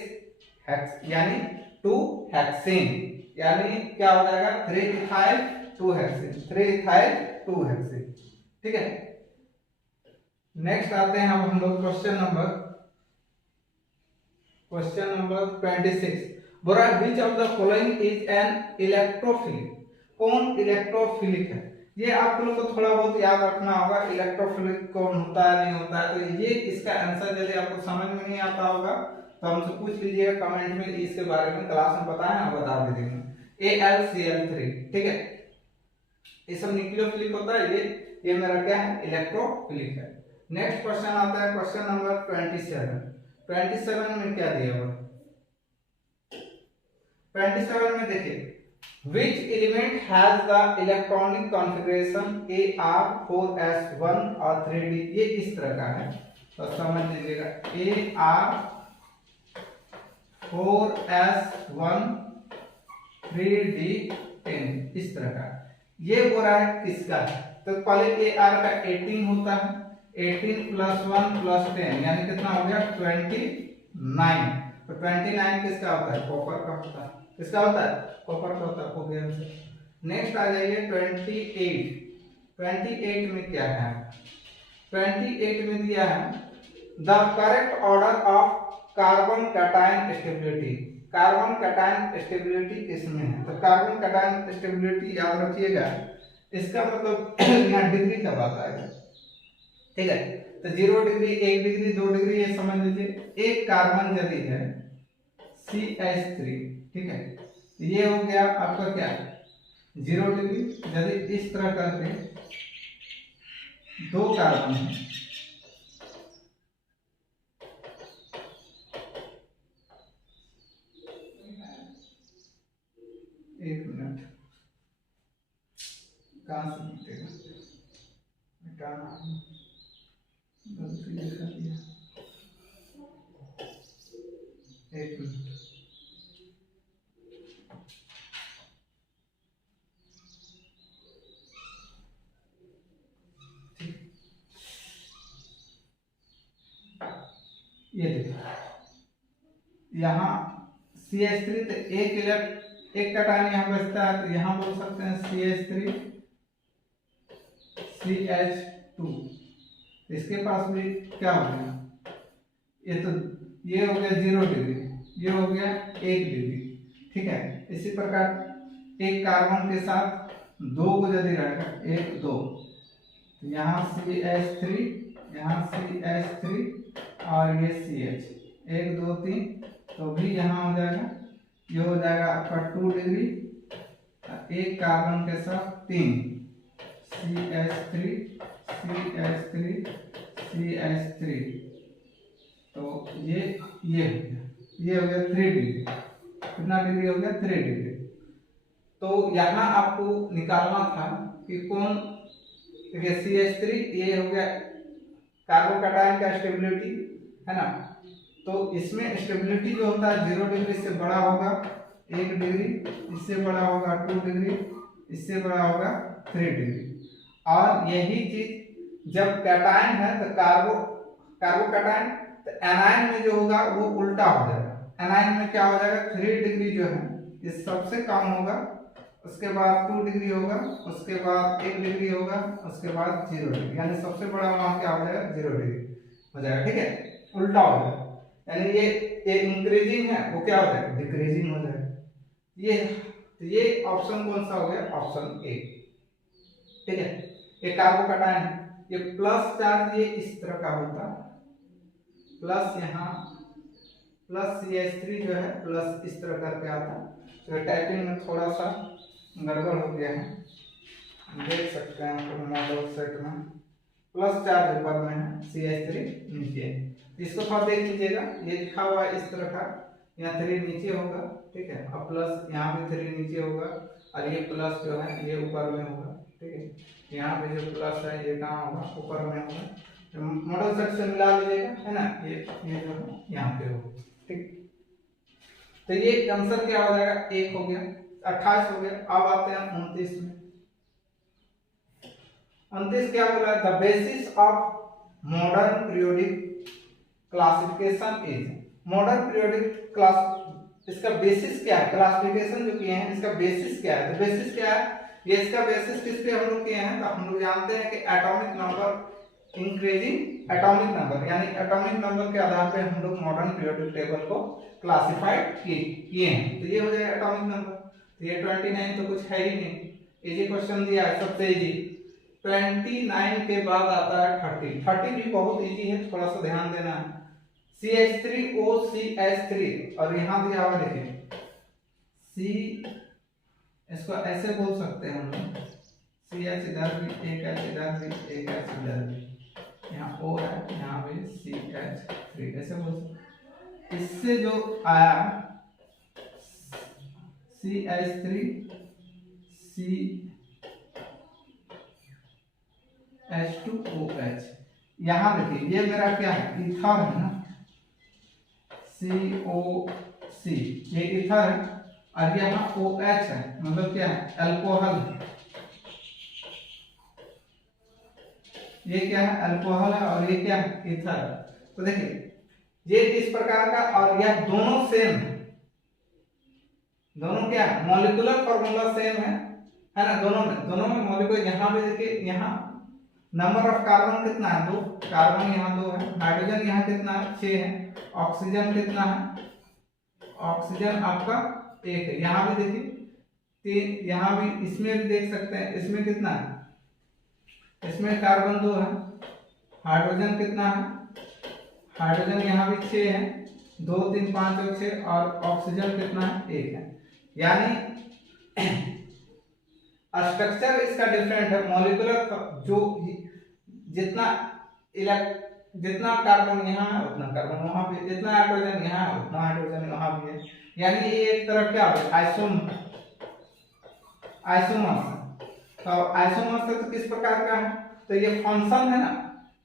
हेक्स यानी 2 हेक्सिन, यानी क्या हो जाएगा, 3 इथाइल 2 हेक्सिन, 3 इथाइल 2 हेक्सिन, ठीक है। नेक्स्ट आते हैं अब हम लोग क्वेश्चन नंबर क्वेश्चन नंबर 26 बोल रहा है which of the following is an electrophilic, कौन इलेक्ट्रोफिलिक है। ये आप लोग को थोड़ा बहुत याद रखना होगा इलेक्ट्रोफिलिक कौन होता है नहीं होता है। तो ये इसका आंसर यदि आपको समझ में नहीं आता होगा तो हमसे पूछ लीजिएगा कमेंट में, इसके बारे में क्लास में बताएं हम बता भी देंगे। AlCl3 ठीक है, ये सब न्यूक्लियोफिलिक होता है, ये मेरा क्या है इलेक्ट्रोफिलिक है। नेक्स्ट क्वेश्चन आता है क्वेश्चन नंबर 27 में क्या दिया हुआ 27 में देखिए which element has the electronic configuration AR4S1 और 3D, ये इस तरह का है तो समझ लीजिएगा AR4S1 3D10 इस तरह का। ये बोल रहा है किसका है, तो पहले AR का 18 होता है, 18 + 1 + 10 यानी कितना हो गया 29। तो 29 किसका होता है कॉपर का होता है, किसका होता है कॉपर का होता है कोबाल्ट से। नेक्स्ट आ जाइए 28 में क्या है 28 में दिया है the correct order of carbon cation stability. Carbon cation stability किसमें है, तो कार्बन कैटायन स्टेबिलिटी याद रखिएगा, इसका मतलब यहाँ डिग्री का बात आएगा ठीक है। तो 0 डिग्री 1 डिग्री 2 डिग्री ये समझ लीजिए। एक कार्बन यदि है CH3 ठीक है, ये हो गया आपका क्या 0 डिग्री। यदि इस तरह करके 2 कार्बन है, एक मिनट कहां से मिटेगा, मिटाना गलती लिखा दिया, एक मिनट ये देखिए यहाँ CH3 तो एक कैटायन यहाँ बचता है, तो यहाँ बोल सकते हैं CH3 CH2। इसके पास भी क्या हो गया ये हो गया 0 डिग्री, ये हो गया 1 डिग्री ठीक है। इसी प्रकार एक कार्बन के साथ 2 को यदि रहेगा 1 2, तो यहाँ CH3 यहाँ CH3 और ये CH 1 2 3, तो भी यहाँ हो जाएगा, ये हो जाएगा आपका 2 डिग्री, एक कार्बन के साथ 3 CH3 CH3 CH3, तो ये हो गया 3 डिग्री। कितना डिग्री हो गया 3 डिग्री। तो यहाँ आपको निकालना था कि कौन, देखिए CH3 ये हो गया कार्बन कैटायन का स्टेबिलिटी है ना, तो इसमें स्टेबिलिटी जो होता है 0 डिग्री से बड़ा होगा 1 डिग्री, इससे बड़ा होगा 2 डिग्री, इससे बड़ा होगा 3 डिग्री। और यही चीज जब कैटायन है तो कार्बो कैटायन, तो एनायन में जो होगा वो उल्टा हो जाएगा। एनायन में क्या हो जाएगा 3 डिग्री जो है ये सबसे कम होगा, उसके बाद 2 डिग्री होगा, उसके बाद 1 डिग्री होगा, उसके बाद 0 डिग्री, यानी सबसे बड़ा वहां क्या हो जाएगा 0 डिग्री हो जाएगा ठीक है, उल्टा हो जाएगा। यानी ये इंक्रीजिंग है वो क्या हो जाएगा डिक्रीजिंग हो जाएगा। ये ऑप्शन कौन सा हो गया ऑप्शन ए ठीक है। ये कार्बो कैटायन है, ये प्लस चार्ज ये इस तरह का होता है, प्लस यहाँ प्लस CH3 जो है प्लस इस तरह करके आता है। तो टाइपिंग में थोड़ा सा गड़बड़ हो गया है, देख सकते हैं आप मॉडल सेट में प्लस चार्ज ऊपर में है CH3 नीचे। इसको थोड़ा देख लीजिएगा, ये लिखा हुआ है इस तरह का, यहाँ 3 नीचे होगा ठीक है, और प्लस यहाँ भी 3 नीचे होगा, और ये प्लस जो है ये ऊपर में होगा ठीक है। यहाँ पे जो प्लस है ये कहाँ होगा ऊपर में होगा, तो मॉडल सेट से मिला लीजिएगा है ना, ये जो है यहाँ पे होगा ठीक। तो ये आंसर क्या हो जाएगा 1 हो गया, 28 हो गया। अब आते हैं 29 में। 29 क्या बोला, the basis of modern periodic classification is. Modern periodic class, इसका बेसिस क्या है, क्लासिफिकेशन जो किए हैं इसका बेसिस क्या है, तो बेसिस क्या है, ये इसका बेसिस किस पे हम लोग किए हैं, तो हम लोग जानते हैं कि atomic number increasing atomic number, यानी एटॉमिक नंबर के आधार पे हम लोग मॉडर्न पीरियोडिक टेबल को क्लासिफाइड किए हैं। तो ये हो जाएगा एटॉमिक नंबर। तो ये 29 तो कुछ है ही नहीं, इजी क्वेश्चन दिया है, सबसे इजी। 29 के बाद आता है 30। 30 भी बहुत इजी है, थोड़ा सा ध्यान देना है। CH3OCH3 और यहाँ दिया हुआ देखिए C, इसको ऐसे बोल सकते हैं हम लोग, CH इधर भी, एक H इधर भी, एक H इधर भी, यहाँ O है, यहाँ भी CH3 ऐसे बोल सकते। इससे जो आया CH3 CH2OH, यहाँ देखिए ये मेरा क्या है, ईथर है ना, COC, ये ईथर है, और यहाँ OH है, मतलब क्या है, अल्कोहल है। ये क्या है, अल्कोहल है, और ये क्या है, ईथर है। तो देखिए ये इस प्रकार का, और यह दोनों सेम है, दोनों क्या है, मॉलिक्यूलर फॉर्मूला सेम है ना, दोनों में मॉलिक्यूल। यहाँ पे देखिए, यहाँ नंबर ऑफ कार्बन कितना है, 2, कार्बन यहाँ 2 है, हाइड्रोजन यहाँ कितना है, 6 है, ऑक्सीजन कितना है, ऑक्सीजन आपका 1 है। यहाँ भी देखिए 3, यहाँ भी, इसमें भी देख सकते हैं, इसमें कितना है, इसमें कार्बन 2 है, हाइड्रोजन कितना है, हाइड्रोजन यहाँ भी 6 है, 2 3 5 और 6, और ऑक्सीजन कितना है, 1 है। यानी स्ट्रक्चर इसका डिफरेंट है, मॉलिक्यूलर जो जितना कार्बन यहाँ है उतना कार्बन वहाँ भी, जितना हाइड्रोजन यहाँ है उतना हाइड्रोजन वहाँ भी है। यानी ये एक तरह क्या है, आइसोमर्स। तो आइसोमर्स तो किस प्रकार का है, तो ये फंक्शन है ना,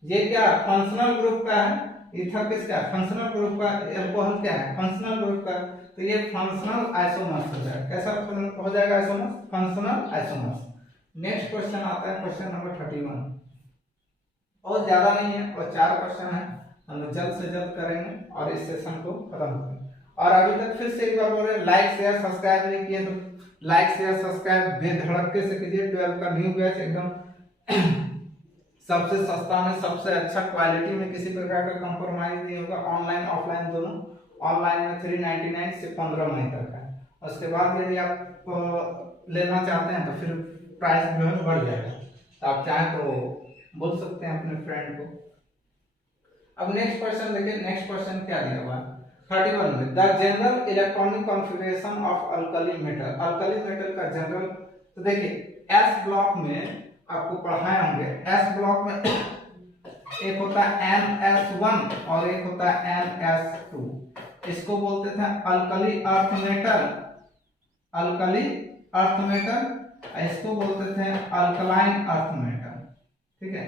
ये क्या फंक्शनल ग्रुप का है, ईथर किसका फंक्शनल ग्रुप का, अल्कोहल क्या है फंक्शनल ग्रुप का। तो ये फंक्शनल आइसोमर्स हो जाएगा। कैसा हो जाएगा isomers, functional isomers. Next question आता है क्वेश्चन नंबर 31, और ज्यादा नहीं है, और 4 क्वेश्चन है, हम लोग जल्द से जल्द करेंगे और इस सेशन को खत्म करेंगे। और अभी तक फिर से एक बार बोल रहे हैं, लाइक शेयर सब्सक्राइब नहीं किए तो लाइक शेयर सब्सक्राइब बेधड़क से कीजिए। 12 का न्यू बैच एकदम सबसे सस्ता में, सबसे अच्छा क्वालिटी में, किसी प्रकार का कंप्रोमाइज नहीं होगा। ऑनलाइन ऑफलाइन दोनों, ऑनलाइन में 399 से 15 मई तक है। उसके बाद यदि आप लेना चाहते हैं तो फिर प्राइस जो है बढ़ जाएगा, तो आप चाहें तो बोल सकते हैं अपने फ्रेंड को। अब नेक्स्ट क्वेश्चन देखिए, नेक्स्ट क्वेश्चन क्या दिया हुआ है 31 में, the general electronic configuration of alkali metal. Alkali metal का जनरल, तो देखिए एस ब्लॉक में आपको पढ़ाए होंगे, एस ब्लॉक में एक होता है NS1 और एक होता है NS2। इसको बोलते थे alkali earth metal, alkali earth metal, इसको बोलते थे अल्कलाइन अर्थ मेटल। ठीक है,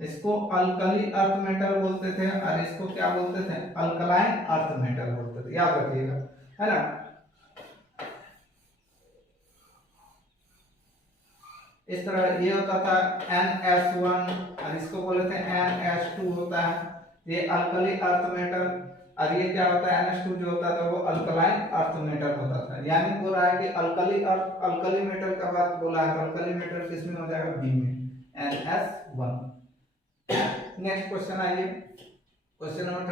इसको अल्कली अर्थ मेटल बोलते थे, और इसको क्या बोलते थे, अल्कलाइन अर्थ मेटल बोलते थे, याद रखिएगा, है ना। इस तरह ये होता था NS1, और इसको बोलते थे NS2 होता है, ये अल्कली अर्थ मेटल। और ये क्या होता है, NH2 जो होता था वो अल्कलाइन अर्थ मेटल होता था। यानी बोल रहा है कि अल्कली मेटल का बात बोला है, तो अल्कली मेटल किसमें हो जाएगा, बी में, NS1। नेक्स्ट क्वेश्चन आइए, question number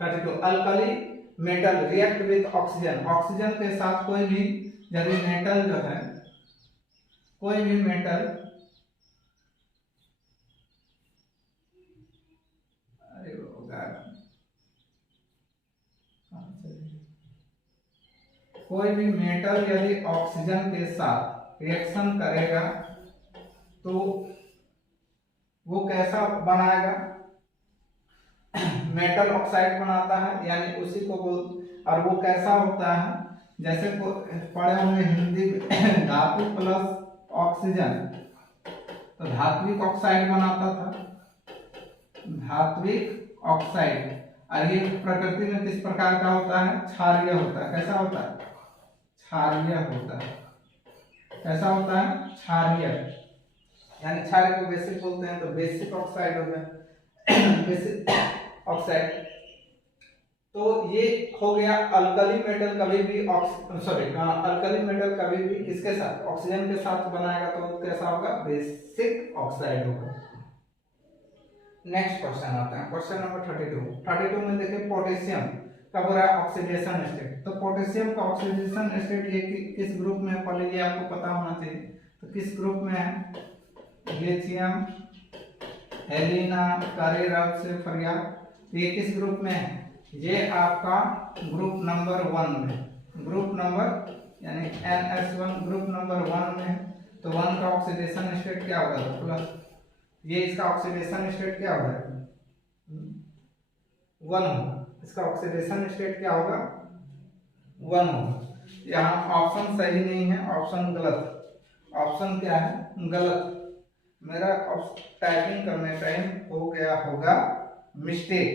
32। Alkali metal react with oxygen. Oxygen के साथ कोई भी यदि मेटल जो है, कोई भी मेटल, अरे कोई भी मेटल यदि ऑक्सीजन के साथ रिएक्शन करेगा तो वो कैसा बनाएगा, मेटल ऑक्साइड बनाता है, यानी उसी को बोल। और वो कैसा होता है, जैसे पढ़े होंगे हिंदी में धातु प्लस ऑक्सीजन, तो धात्विक ऑक्साइड बनाता था, धात्विक ऑक्साइड। और ये प्रकृति में किस प्रकार का होता है, क्षारीय होता है। कैसा होता है, क्षारीय होता है। कैसा होता है, क्षारीय, यानी क्षारीय को बेसिक बोलते हैं, तो बेसिक ऑक्साइड हो गया, बेसिक ऑक्साइड। तो ये हो गया अल्कली मेटल कभी भी अल्कली मेटल कभी भी किसके साथ, ऑक्सीजन के साथ बनाएगा तो कैसा होगा, बेसिक ऑक्साइड होगा। नेक्स्ट क्वेश्चन आता है, क्वेश्चन नंबर 32 में देखिए पोटेशियम का पूरा ऑक्सीडेशन स्टेट। तो पोटेशियम का ऑक्सीडेशन स्टेट ये किस ग्रुप में है, पहले ये आपको पता होना चाहिए। तो किस ग्रुप में है, लिथियम एलिना कार्यरत से फरियाद, ये किस ग्रुप में है, ये आपका ग्रुप नंबर 1 में, ग्रुप नंबर यानी NS1 ग्रुप नंबर 1 में है। तो 1 का ऑक्सीडेशन स्टेट क्या होगा, प्लस, ये इसका ऑक्सीडेशन स्टेट क्या होगा, 1 होगा, इसका ऑक्सीडेशन स्टेट क्या होगा, 1 होगा। यहाँ ऑप्शन सही नहीं है, ऑप्शन गलत, ऑप्शन क्या है, गलत। मेरा टाइपिंग करने टाइम हो गया होगा मिस्टेक,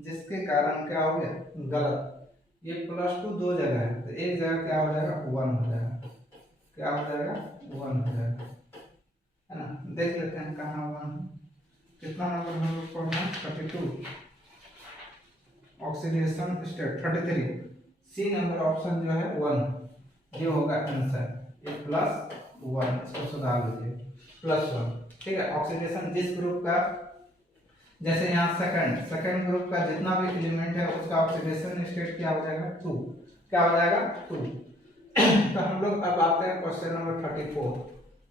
जिसके कारण क्या हो गया, गलत। ये +2 दो जगह है, तो एक जगह क्या हो जाएगा, 1 हो जाएगा, क्या हो जाएगा, 1 हो जाएगा, है ना। देख लेते हैं कहाँ 1, कितना नंबर हम लोग पढ़ना, 32 oxidation state 33, C number option जो है 1, ये होगा आंसर। ये +1, इसको सुधार लीजिए, +1, ठीक है। ऑक्सीडेशन जिस ग्रुप का, जैसे यहाँ सेकंड ग्रुप का जितना भी एलिमेंट है उसका ऑक्सीडेशन स्टेट क्या हो जाएगा, 2, क्या हो जाएगा, 2। तो हम लोग अब आते हैं क्वेश्चन नंबर 34।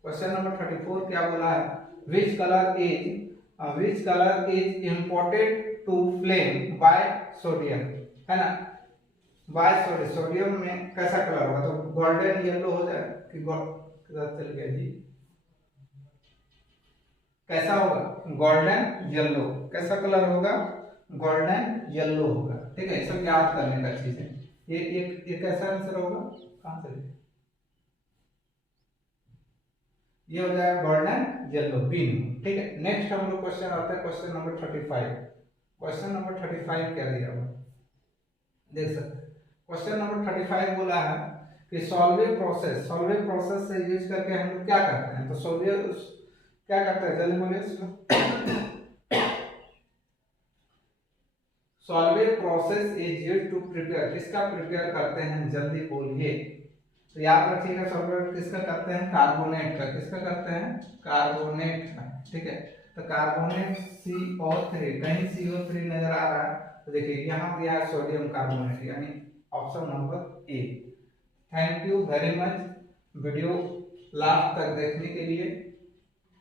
क्वेश्चन नंबर 34 क्या बोला है, which colour is imported to flame by sodium, है ना। बाय सोडियम में कैसा कलर होगा, तो गोल्डन येलो हो जाए कि चल गया जी, कैसा होगा, गोल्डन येलो, कैसा कलर होगा, गोल्डन येलो होगा, ठीक है। सब याद करने का चीज है, ये कैसा आंसर होगा, कहां से, ये हो जाएगा गोल्डन येलो, ग्रीन, ठीक है। नेक्स्ट हम लोग क्वेश्चन आता है क्वेश्चन नंबर 35। क्वेश्चन नंबर 35 क्या दिया हुआ, देख सकते हैं। क्वेश्चन नंबर 35 बोला है कि सॉल्वे प्रोसेस से यूज करके हम लोग क्या करते हैं, तो क्या करते हैं, जल्दी बोलिए। Solvay process is used to prepare, किसका प्रिपेयर करते हैं, जल्दी बोलिए। तो याद रखिएगा, सॉल्वे किसका करते हैं, कार्बोनेट का, किसका करते हैं, कार्बोनेट का, ठीक है। तो कार्बोनेट CO3, कहीं CO3 नजर आ रहा है, तो देखिए यहाँ दिया है सोडियम कार्बोनेट, यानी option number A. Thank you very much video last तक देखने के लिए,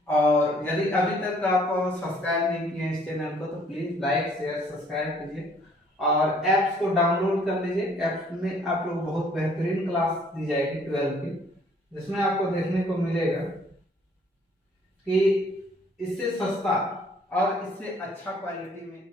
और यदि अभी तक आप सब्सक्राइब नहीं किए इस चैनल को तो प्लीज लाइक शेयर सब्सक्राइब कीजिए, और ऐप्स को डाउनलोड कर लीजिए। ऐप्स में आप लोग बहुत बेहतरीन क्लास दी जाएगी 12 की, जिसमें आपको देखने को मिलेगा कि इससे सस्ता और इससे अच्छा क्वालिटी में